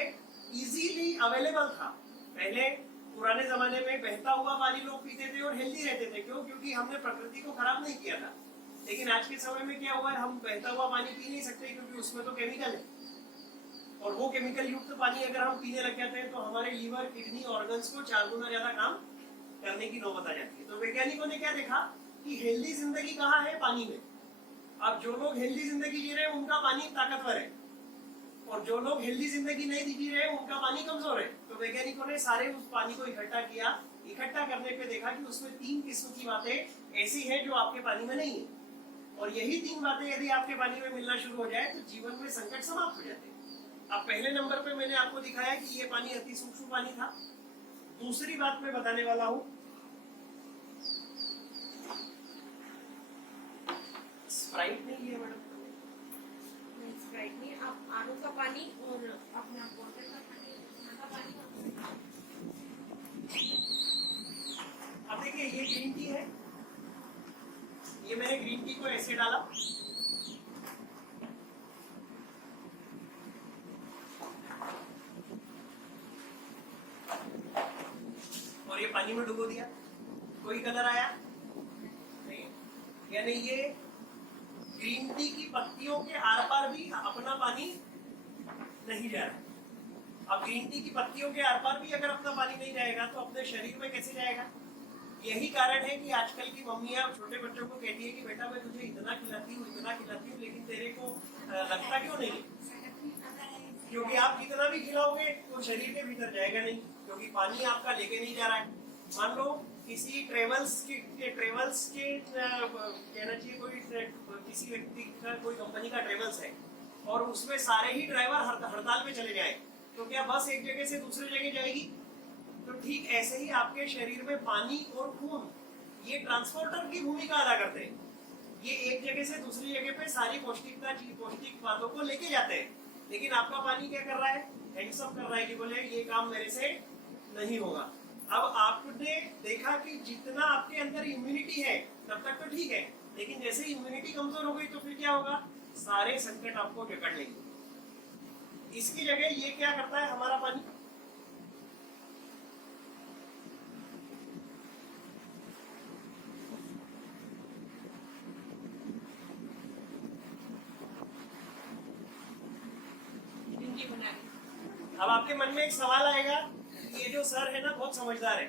इजीली अवेलेबल था, पहले पुराने जमाने में बहता हुआ पानी लोग पीते थे और हेल्दी रहते थे। क्यों? क्योंकि हमने प्रकृति को खराब नहीं किया था। लेकिन आज के समय में क्या हुआ है, हम बहता हुआ पानी पी नहीं सकते क्योंकि उसमें तो केमिकल है, और वो केमिकल युक्त पानी अगर हम पीने लग जाते हैं तो हमारे लीवर, किडनी, ऑर्गन्स को 4 गुना ज्यादा काम करने की नौबत आ जाती है। तो वैज्ञानिकों ने क्या देखा कि हेल्दी जिंदगी कहाँ है? पानी में। अब जो लोग हेल्दी जिंदगी जी रहे हैं उनका पानी ताकतवर है, और जो लोग हेल्दी जिंदगी नहीं जी रहे हैं उनका पानी कमजोर है। तो वैज्ञानिकों ने सारे उस पानी को इकट्ठा किया। इकट्ठा करने पे देखा कि उसमें 3 किस्म की बातें ऐसी हैं जो आपके पानी में नहीं है, और यही 3 बातें यदि आपके पानी में मिलना शुरू हो जाए तो जीवन में संकट समाप्त हो जाते हैं। अब पहले नंबर पे मैंने आपको दिखाया कि ये पानी अति सूक्ष्म पानी था। दूसरी बात मैं बताने वाला हूँ, स्प्राइट नहीं है मैडम, स्प्राइट नहीं, आप आलू का पानी और अपना बोतल का पानी, अब देखिए ये ग्रीन टी है, ये मैंने ग्रीन टी को ऐसे डाला, और ये पानी में डुबो दिया, कोई कलर आया नहीं, यानी ये ग्रीन टी की पत्तियों के आर पार भी अपना पानी नहीं जा रहा। अब ग्रीन टी की पत्तियों के आर पार भी अगर अपना पानी नहीं जाएगा तो अपने शरीर में कैसे जाएगा? यही कारण है कि आजकल की मम्मियां छोटे बच्चों को कहती है कि बेटा मैं तुझे इतना खिलाती हूँ, लेकिन तेरे को लगता क्यों नहीं? क्योंकि आप जितना भी खिलाओगे वो शरीर के भीतर जाएगा नहीं, क्योंकि पानी आपका लेके नहीं जा रहा है। मान लो किसी ट्रेवल्स के कहना चाहिए, कोई किसी व्यक्ति का, कोई कंपनी का ट्रेवल्स है और उसमें सारे ही ड्राइवर हड़ताल पे चले जाए, तो क्या बस एक जगह से दूसरी जगह जाएगी? तो ठीक ऐसे ही आपके शरीर में पानी और खून, ये ट्रांसपोर्टर की भूमिका अदा करते हैं। ये एक जगह से दूसरी जगह पे सारी पौष्टिक बातों को लेके जाते हैं। लेकिन आपका पानी क्या कर रहा है? हैंड्स अप कर रहा है कि बोले ये काम मेरे से नहीं होगा। अब आपने देखा कि जितना आपके अंदर इम्यूनिटी है तब तक तो ठीक है, लेकिन जैसे इम्यूनिटी कमजोर हो गई तो फिर क्या होगा? सारे संकट आपको जकड़ लेंगे। इसकी जगह ये क्या करता है हमारा पानी? अब आपके मन में एक सवाल आएगा, ये जो सर है ना बहुत समझदार है,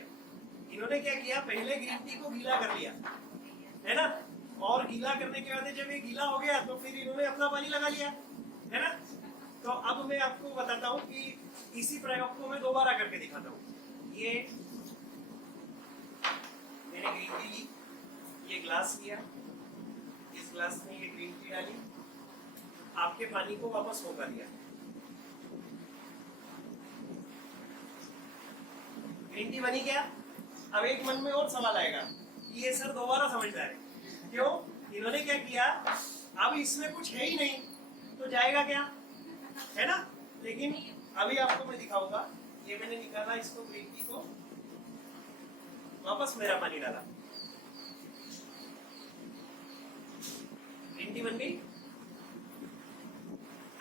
इन्होंने क्या किया? पहले ग्रीन टी को गीला कर लिया है ना, और गीला करने के बाद जब ये गीला हो गया तो फिर इन्होंने अपना पानी लगा लिया है ना। तो अब मैं आपको बताता हूँ कि इसी प्रयोग को मैं दोबारा करके दिखाता हूँ। ये मैंने ग्रीन टी ली, ये ग्लास लिया, इस ग्लास में ये ग्रीन टी डाली, आपके पानी को वापस होगा दिया, ग्रीन टी बनी क्या? अब एक मन में और सवाल आएगा, ये सर दोबारा समझदार है, क्यों? इन्होंने क्या किया? अब इसमें कुछ है ही नहीं तो जाएगा क्या, है ना। लेकिन अभी आपको मैं दिखाऊंगा, ये मैंने निकाला इसको, ग्रीन टी को, वापस मेरा पानी डाला, ग्रीन टी बन गई।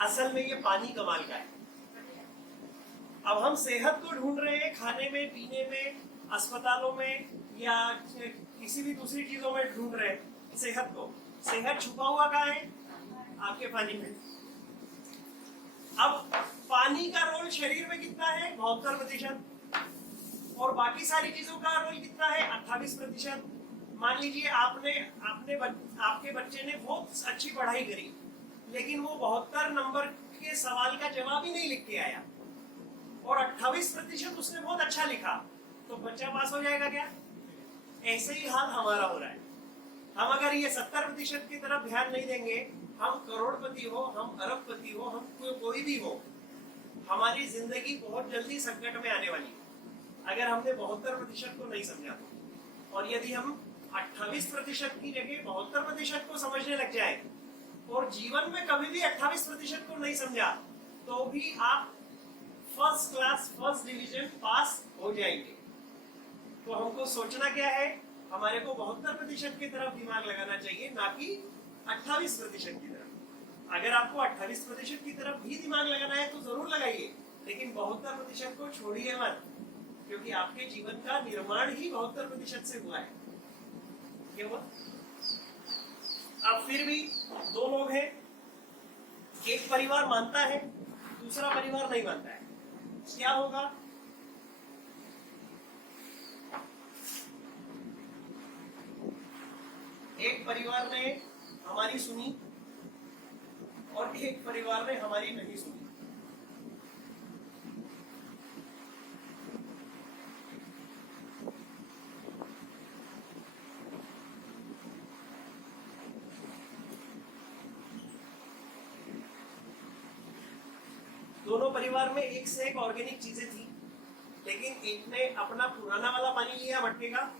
असल में ये पानी कमाल का है। अब हम सेहत को ढूंढ रहे हैं खाने में, पीने में, अस्पतालों में या किसी भी दूसरी चीजों में ढूंढ रहे हैं सेहत को। सेहत छुपा हुआ कहाँ है? आपके पानी में। अब पानी का रोल शरीर में कितना है? 72%। और बाकी सारी चीजों का रोल कितना है? 28%। मान लीजिए आपके बच्चे ने बहुत अच्छी पढ़ाई करी, लेकिन वो 72 नंबर के सवाल का जवाब ही नहीं लिख के आया, और 28% उसने बहुत अच्छा लिखा, तो बच्चा पास हो जाएगा क्या? ऐसे ही हाल हमारा हो रहा है। हम अगर ये 70% की तरफ ध्यान नहीं देंगे, हम करोड़पति हो, हम अरबपति हो, हम कोई भी हो, हमारी जिंदगी बहुत जल्दी संकट में आने वाली है अगर हमने 72% को नहीं समझा तो। और यदि हम 28% की जगह 72% को समझने लग जाए और जीवन में कभी भी 28% को नहीं समझा तो भी आप first class, first division pass हो जाएंगे। तो हमको सोचना क्या है? हमारे को 72% की तरफ दिमाग लगाना चाहिए, ना कि 28% की तरफ। अगर आपको 28% की तरफ भी दिमाग लगाना है तो जरूर लगाइए, लेकिन 72% को छोड़िए मत, क्योंकि आपके जीवन का निर्माण ही 72% से हुआ है। क्या हुआ? अब फिर भी दो लोग हैं, एक परिवार मानता है, दूसरा परिवार नहीं मानता है, क्या होगा? एक परिवार ने हमारी सुनी और एक परिवार ने हमारी नहीं सुनी। दोनों परिवार में एक से एक ऑर्गेनिक चीजें थी, लेकिन एक ने अपना पुराना वाला पानी लिया मटके का,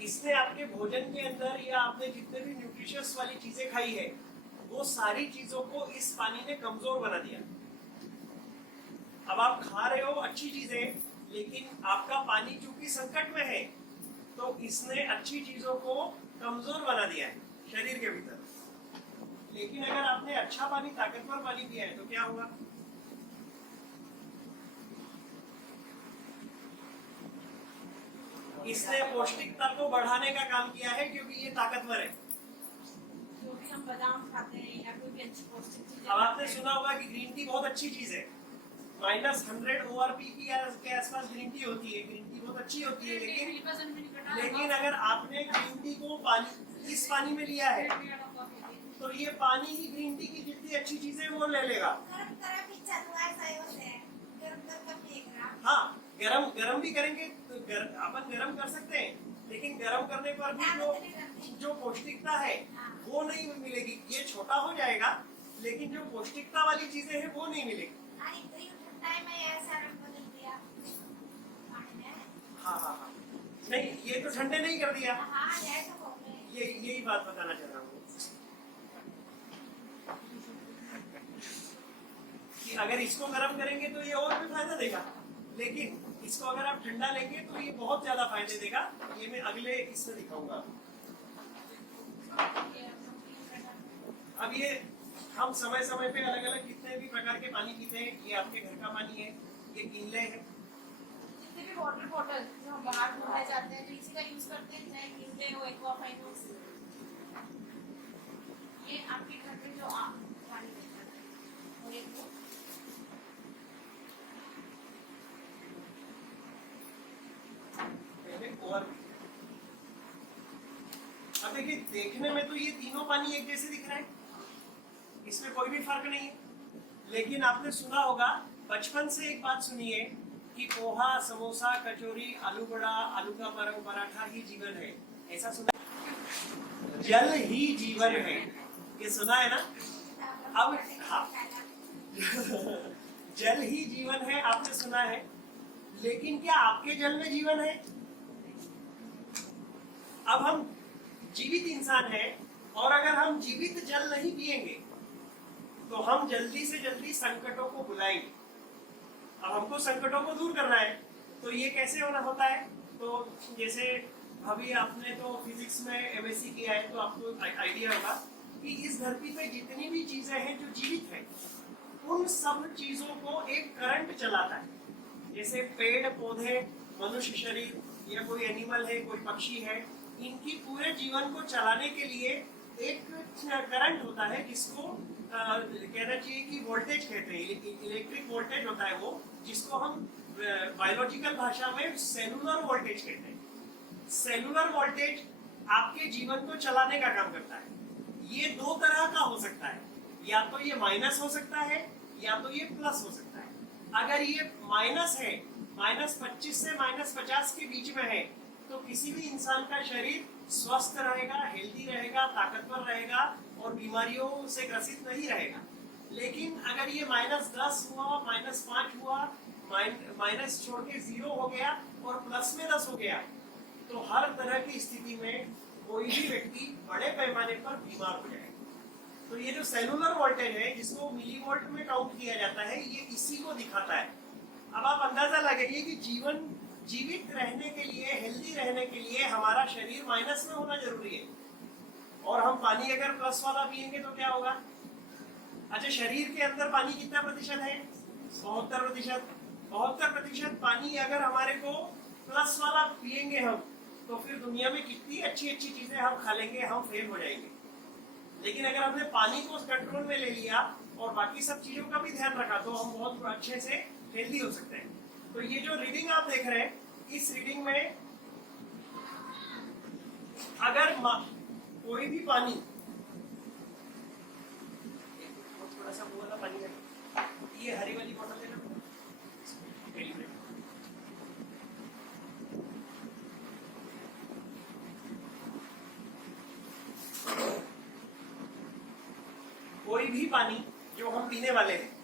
इसने आपके भोजन के अंदर या आपने जितने भी न्यूट्रिशियस वाली चीजें खाई है वो सारी चीजों को इस पानी ने कमजोर बना दिया। अब आप खा रहे हो अच्छी चीजें, लेकिन आपका पानी चूंकि संकट में है तो इसने अच्छी चीजों को कमजोर बना दिया है शरीर के भीतर। लेकिन अगर आपने अच्छा पानी, ताकतवर पानी पिया है तो क्या होगा? इसने पौष्टिकता को बढ़ाने का काम किया है, क्योंकि ये ताकतवर है। जो भी हम बादाम खाते हैं या कोई भी अच्छी पौष्टिक चीजें अब आपने सुना होगा कि ग्रीन टी बहुत अच्छी चीज है, -100 ORP की के आसपास ग्रीन टी होती है। ग्रीन टी बहुत अच्छी होती है, लेकिन अगर आपने ग्रीन टी को इस पानी में लिया है तो ये पानी ही ग्रीन टी की जितनी अच्छी चीजें वो ले लेगा। हाँ, गरम भी करेंगे तो अपन गरम कर सकते हैं, लेकिन गर्म करने पर भी जो पौष्टिकता है वो नहीं मिलेगी। ये छोटा हो जाएगा लेकिन जो पौष्टिकता वाली चीजें हैं वो नहीं मिलेगी। हाँ हाँ हाँ, नहीं ये तो ठंडे नहीं कर दिया, यही बात बताना चाह रहा हूँ कि अगर इसको गर्म करेंगे तो ये और भी फायदा देगा, लेकिन इसको अगर आप ठंडा लेंगे तो ये बहुत ज्यादा फायदे देगा। ये मैं अगले इसमें दिखाऊंगा। अब ये हम समय समय पे अलग अलग कितने भी प्रकार के पानी पीते हैं। ये आपके घर का पानी है, ये किनले है। जितने भी वाटर बॉटल जो हम बाहर घूमने जाते हैं तो इसी का यूज करते हैं, चाहे किनले हो, एक्वाफाइन हो। ये आपके घर पे जो आप पानी देते हैं और एक वो और अब देखिए, देखने में तो ये तीनों पानी एक जैसे दिख रहा है, इसमें कोई भी फर्क नहीं है। लेकिन आपने सुना होगा, बचपन से एक बात सुनिए कि पोहा, समोसा, कचौरी, आलू बड़ा, आलू का पराठा ही जीवन है। ऐसा सुना? जल ही जीवन है, ये सुना है ना? अब हाँ जल ही जीवन है, आपने सुना है, लेकिन क्या आपके जल में जीवन है? अब हम जीवित इंसान हैं और अगर हम जीवित जल नहीं पिएंगे तो हम जल्दी से जल्दी संकटों को बुलाएंगे। अब हमको संकटों को दूर करना है तो ये कैसे होता है? तो जैसे अभी आपने तो फिजिक्स में एमएससी किया है तो आपको आइडिया होगा कि इस धरती पे जितनी भी चीजें हैं जो जीवित हैं, उन सब चीजों को एक करंट चलाता है। जैसे पेड़ पौधे, मनुष्य शरीर या कोई एनिमल है, कोई पक्षी है, इनकी पूरे जीवन को चलाने के लिए एक करंट होता है जिसको कहना चाहिए कि वोल्टेज कहते हैं। इलेक्ट्रिक वोल्टेज होता है वो, जिसको हम बायोलॉजिकल भाषा में सेलुलर वोल्टेज कहते हैं। सेलुलर वोल्टेज आपके जीवन को चलाने का काम करता है। ये दो तरह का हो सकता है, या तो ये माइनस हो सकता है या तो ये प्लस हो सकता है। अगर ये माइनस है, -25 से -50 के बीच में है, तो किसी भी इंसान का शरीर स्वस्थ रहेगा, हेल्दी रहेगा, ताकतवर रहेगा और बीमारियों से ग्रसित नहीं रहेगा। लेकिन अगर ये -10 हुआ, -5 हुआ, माइनस छोड़ के 0 हो गया और प्लस में 10 हो गया, तो हर तरह की स्थिति में कोई भी व्यक्ति बड़े पैमाने पर बीमार हो जाएगा। तो ये जो सेलुलर वोल्टेज है, जिसको मिलीवोल्ट में काउंट किया जाता है, ये इसी को दिखाता है। अब आप अंदाजा लगाइए कि जीवित रहने के लिए, हेल्दी रहने के लिए हमारा शरीर माइनस में होना जरूरी है, और हम पानी अगर प्लस वाला पिएंगे तो क्या होगा? अच्छा, शरीर के अंदर पानी कितना प्रतिशत है? 72%। 72% पानी अगर हमारे को प्लस वाला पिएंगे हम, तो फिर दुनिया में कितनी अच्छी अच्छी चीजें हम खा लेंगे, हम फेल हो जाएंगे। लेकिन अगर हमने पानी को कंट्रोल में ले लिया और बाकी सब चीजों का भी ध्यान रखा, तो हम बहुत अच्छे से हेल्दी हो सकते हैं। तो ये जो रीडिंग आप देख रहे हैं, इस रीडिंग में अगर कोई भी पानी, थोड़ा सा वो वाला पानी है, ये हरी वाली बोतल है ना, कोई भी पानी जो हम पीने वाले हैं,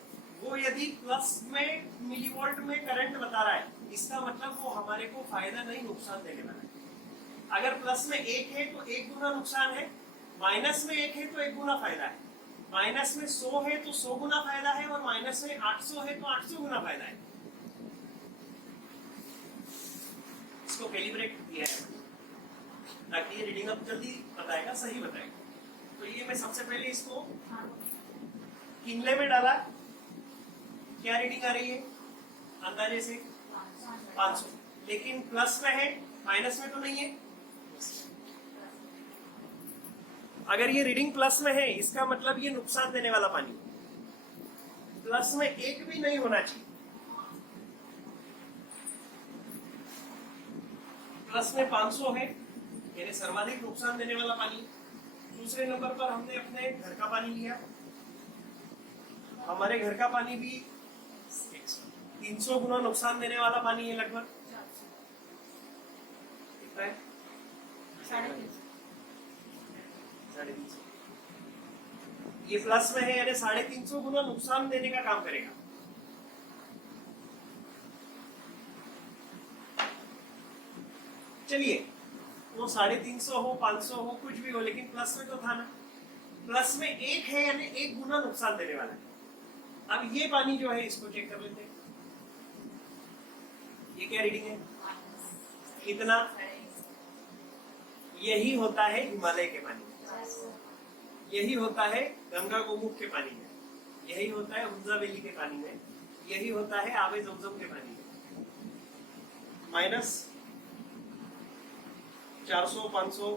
वो यदि प्लस में मिलीवोल्ट में करंट बता रहा है, इसका मतलब वो हमारे को फायदा नहीं, नुकसान देने वाला है। अगर प्लस में 1 है तो 1 गुना नुकसान है, माइनस में 1 है तो 1 गुना फायदा है, माइनस में 100 है तो 100 गुना फायदा है, और माइनस में 800 है तो 800 गुना फायदा है। इसको कैलिब्रेट किया है ताकि ये रीडिंग अब जल्दी बताएगा, सही बताएगा। तो ये मैं सबसे पहले इसको किनले में डाला, क्या रीडिंग आ रही है अंदाजे से? 500। लेकिन प्लस में है, माइनस में तो नहीं है। अगर ये रीडिंग प्लस में है, इसका मतलब ये नुकसान देने वाला पानी, प्लस में 1 भी नहीं होना चाहिए। प्लस में 500 है, यानी सर्वाधिक नुकसान देने वाला पानी। दूसरे नंबर पर हमने अपने घर का पानी लिया। हमारे घर का पानी भी 300 गुना नुकसान देने वाला पानी है लगभग, ठीक है। 350। ये प्लस में है यानी 350 गुना नुकसान देने का काम करेगा। चलिए वो 350 हो 500 हो कुछ भी हो, लेकिन प्लस में तो था ना। प्लस में 1 है यानी 1 गुना नुकसान देने वाला है। अब ये पानी जो है इसको चेक कर लेते हैं, ये क्या रीडिंग है, कितना। यही होता है हिमालय के पानी में, यही होता है गंगा गोमुख के पानी में, यही होता है हुंजा वैली के पानी में, यही होता है आबे जमजम के पानी में। माइनस 400 500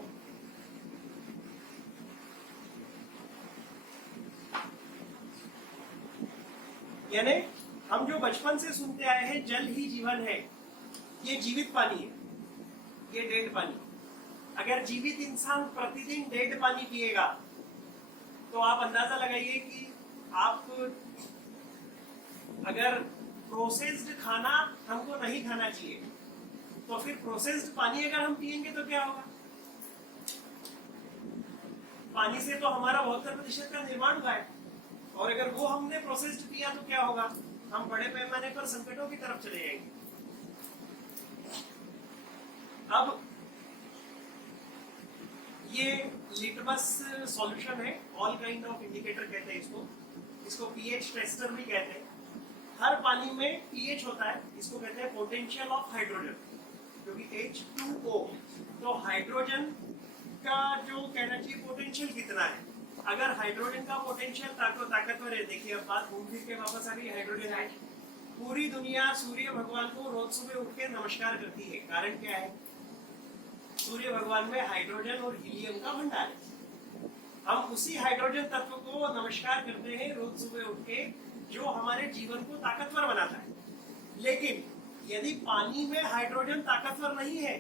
यानी हम जो बचपन से सुनते आए हैं जल ही जीवन है, ये जीवित पानी है, ये डेड पानी। अगर जीवित इंसान प्रतिदिन डेड पानी पिएगा तो आप अंदाजा लगाइए कि आप अगर प्रोसेस्ड खाना हमको नहीं खाना चाहिए तो फिर प्रोसेस्ड पानी अगर हम पिएंगे तो क्या होगा। पानी से तो हमारा 72% का निर्माण हुआ है, और अगर वो हमने प्रोसेस्ड पिया तो क्या होगा, हम बड़े पैमाने पर संकटों की तरफ चले जाएंगे। अब ये लिटमस सॉल्यूशन है, ऑल काइंड ऑफ इंडिकेटर कहते हैं इसको पीएच टेस्टर भी कहते हैं। हर पानी में पीएच होता है, इसको कहते हैं पोटेंशियल ऑफ हाइड्रोजन, क्योंकि H2O। तो हाइड्रोजन का जो कहना चाहिए पोटेंशियल कितना है। अगर हाइड्रोजन का पोटेंशियल ताकतवर है, देखिए अब बात घूम फिर के वापस आ गई, हाइड्रोजन है। पूरी दुनिया सूर्य भगवान को रोज सुबह उठ के नमस्कार करती है, कारण क्या है, सूर्य भगवान में हाइड्रोजन और हीलियम का भंडार है। हम उसी हाइड्रोजन तत्व को नमस्कार करते हैं रोज सुबह उठ के, जो हमारे जीवन को ताकतवर बनाता है। लेकिन यदि पानी में हाइड्रोजन ताकतवर नहीं है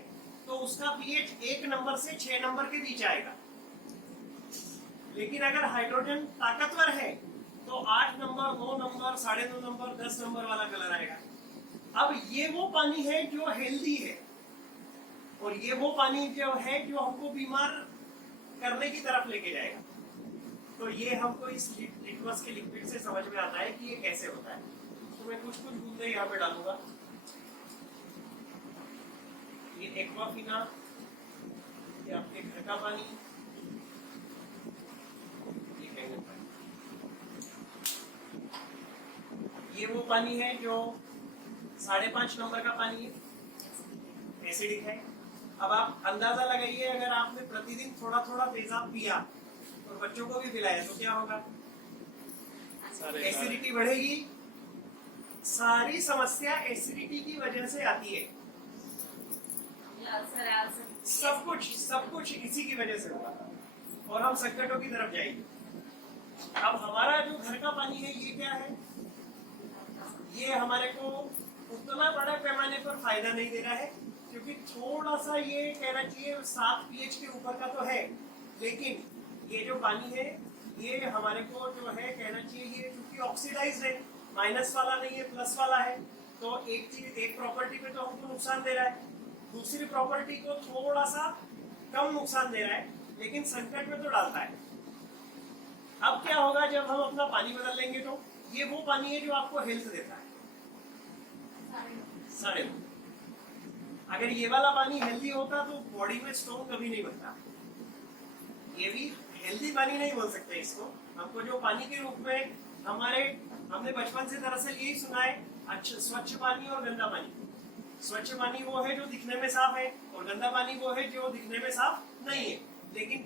तो उसका पीएच 1 नंबर से 6 नंबर के बीच आएगा। लेकिन अगर हाइड्रोजन ताकतवर है तो 8 नंबर, 9 नंबर, 9.5 नंबर, 10 नंबर वाला कलर आएगा। अब ये वो पानी है जो हेल्दी है, और ये वो पानी जो है जो हमको बीमार करने की तरफ लेके जाएगा। तो ये हमको इस लिटमस के लिक्विड से समझ में आता है कि ये कैसे होता है। तो मैं कुछ बूंदे यहाँ पे डालूंगा। ये एक्वाफिना, ये आपके घर का पानी, ये कैंगन पानी। ये वो पानी है जो 5.5 नंबर का पानी है, एसिडिक है। अब आप अंदाजा लगाइए, अगर आपने प्रतिदिन थोड़ा थोड़ा तेजाब पिया और बच्चों को भी पिलाया तो क्या होगा, एसिडिटी बढ़ेगी। सारी समस्या एसिडिटी की वजह से आती है, सब कुछ इसी की वजह से होगा, और हम संकटों की तरफ जाएंगे। अब हमारा जो घर का पानी है ये क्या है, ये हमारे को उतना बड़ा पैमाने पर फायदा नहीं दे रहा है, क्योंकि थोड़ा सा ये कहना चाहिए 7 पीएच के ऊपर का तो है। लेकिन ये जो पानी है ये हमारे को जो है कहना चाहिए, ये क्योंकि ऑक्सीडाइज्ड है, माइनस वाला नहीं है, प्लस वाला है, तो एक प्रॉपर्टी पे तो हमको नुकसान दे रहा है, दूसरी प्रॉपर्टी को थोड़ा सा कम नुकसान दे रहा है, लेकिन संकट में तो डालता है। अब क्या होगा जब हम अपना पानी बदल लेंगे, तो ये वो पानी है जो आपको हेल्थ देता है, 9.5। अगर ये वाला पानी हेल्दी होता तो बॉडी में स्टोन कभी नहीं बनता। ये भी हेल्दी पानी नहीं बोल सकते इसको, हमको जो पानी के रूप में हमने बचपन से दरअसल यही सुना है, अच्छा स्वच्छ पानी और गंदा पानी। स्वच्छ पानी वो है जो दिखने में साफ है, और गंदा पानी वो है जो दिखने में साफ नहीं है। लेकिन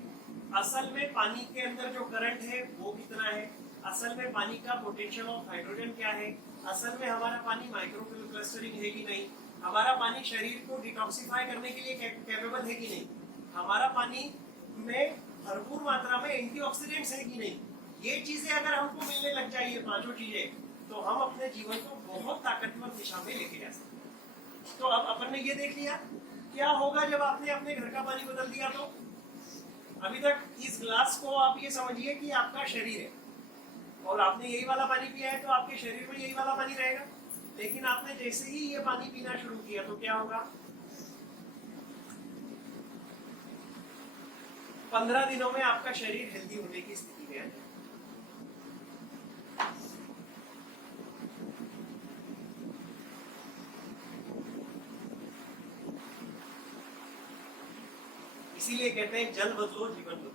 असल में पानी के अंदर जो करंट है वो कितना है, असल में पानी का पोटेंशियल ऑफ हाइड्रोजन क्या है, असल में हमारा पानी माइक्रोक्लस्टरिंग है कि नहीं, हमारा पानी शरीर को डिटॉक्सिफाई करने के लिए कैपेबल है कि नहीं, हमारा पानी में भरपूर मात्रा में एंटीऑक्सीडेंट्स है कि नहीं। ये चीजें अगर हमको मिलने लग जाए, ये 5 चीजें, तो हम अपने जीवन को बहुत ताकतवर दिशा में लेके जा सकते हैं। तो अब अपन ने ये देख लिया क्या होगा जब आपने अपने घर का पानी बदल दिया। तो अभी तक इस ग्लास को आप ये समझिए कि आपका शरीर है, और आपने यही वाला पानी पिया है तो आपके शरीर में यही वाला पानी रहेगा। लेकिन आपने जैसे ही ये पानी पीना शुरू किया तो क्या होगा, 15 दिनों में आपका शरीर हेल्दी होने की स्थिति में आ जाए। इसीलिए कहते हैं जल बदलो जीवन बदलो।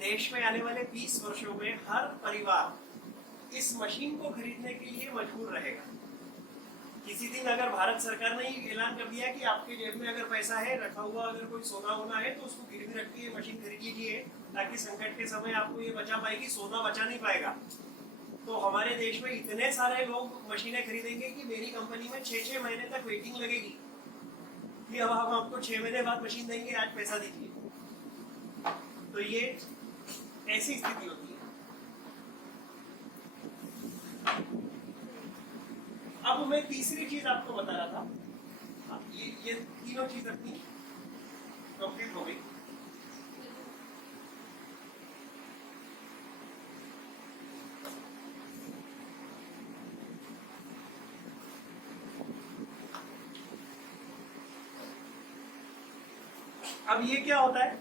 देश में आने वाले 20 वर्षों में हर परिवार इस मशीन को खरीदने के लिए मजबूर रहेगा। किसी दिन अगर भारत सरकार ने ऐलान कर दिया कि आपके जेब में अगर पैसा है, रखा हुआ अगर कोई सोना होना है तो उसको गिरवी रख के ये मशीन खरीद लीजिए, ताकि संकट के समय आपको ये बचा पाएगी। सोना बचा नहीं पाएगा। तो हमारे देश में इतने सारे लोग मशीनें खरीदेंगे कि मेरी कंपनी में 6-6 महीने तक वेटिंग लगेगी कि अब हम आपको 6 महीने बाद मशीन देंगे, आज पैसा दीजिए। तो ये ऐसी स्थिति होती है। अब मैं तीसरी चीज आपको बता रहा था, ये तीनों चीज अपनी कंप्लीट हो गई। अब ये क्या होता है,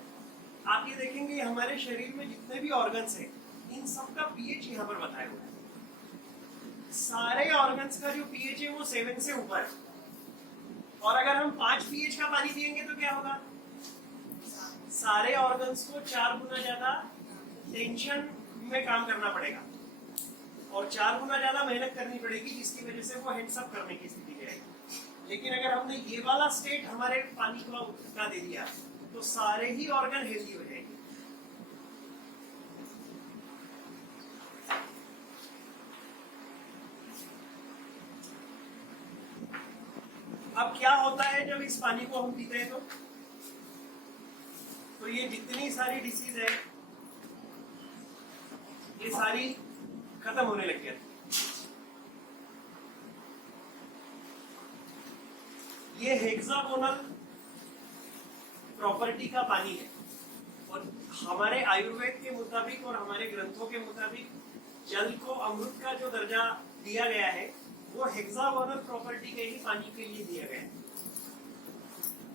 आप ये देखेंगे हमारे शरीर में जितने भी ऑर्गन्स हैं, इन सब का पीएच यहाँ पर बताया हुआ है। सारे ऑर्गन्स का जो पीएच है वो 7 से ऊपर है। और अगर हम 5 पीएच का पानी पिएंगे तो क्या होगा, सारे ऑर्गन्स को 4 गुना ज्यादा टेंशन में काम करना पड़ेगा और 4 गुना ज्यादा मेहनत करनी पड़ेगी, जिसकी वजह से वो हैंड्स अप करने की स्थिति में आएगी। लेकिन अगर हमने ये वाला स्टेट हमारे पानी का दे दिया तो सारे ही ऑर्गन हेल्दी हो जाएंगे। अब क्या होता है जब इस पानी को हम पीते हैं तो ये जितनी सारी डिसीज है ये सारी खत्म होने लग गई। ये हेक्सागोनल प्रॉपर्टी का पानी है और हमारे आयुर्वेद के मुताबिक और हमारे ग्रंथों के मुताबिक जल को अमृत का जो दर्जा दिया गया है वो हेक्सागोनल प्रॉपर्टी के ही पानी के लिए दिया गया है।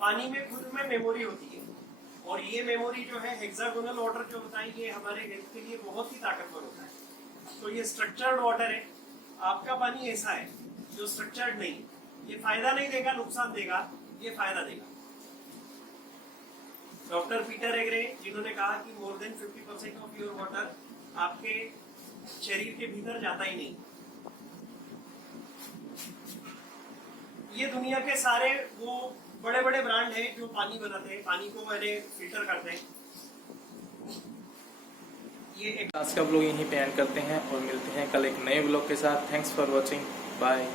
पानी में खुद में मेमोरी होती है और ये मेमोरी जो है हेक्सागोनल वाटर जो होता है ये हमारे हेल्थ के लिए बहुत ही ताकतवर होता है। तो ये स्ट्रक्चर्ड वाटर है, आपका पानी ऐसा है जो स्ट्रक्चर्ड नहीं, ये फायदा नहीं देगा, नुकसान देगा, ये फायदा देगा। डॉक्टर पीटर एग्रे जिन्होंने कहा कि more than 50% of your water आपके शरीर के भीतर जाता ही नहीं। ये दुनिया के सारे वो बड़े बड़े ब्रांड हैं जो पानी बनाते हैं, पानी को मैंने फिल्टर करते हैं। ये आज का ब्लॉग यहीं पे एंड करते हैं और मिलते हैं कल एक नए ब्लॉग के साथ। Thanks for watching, bye.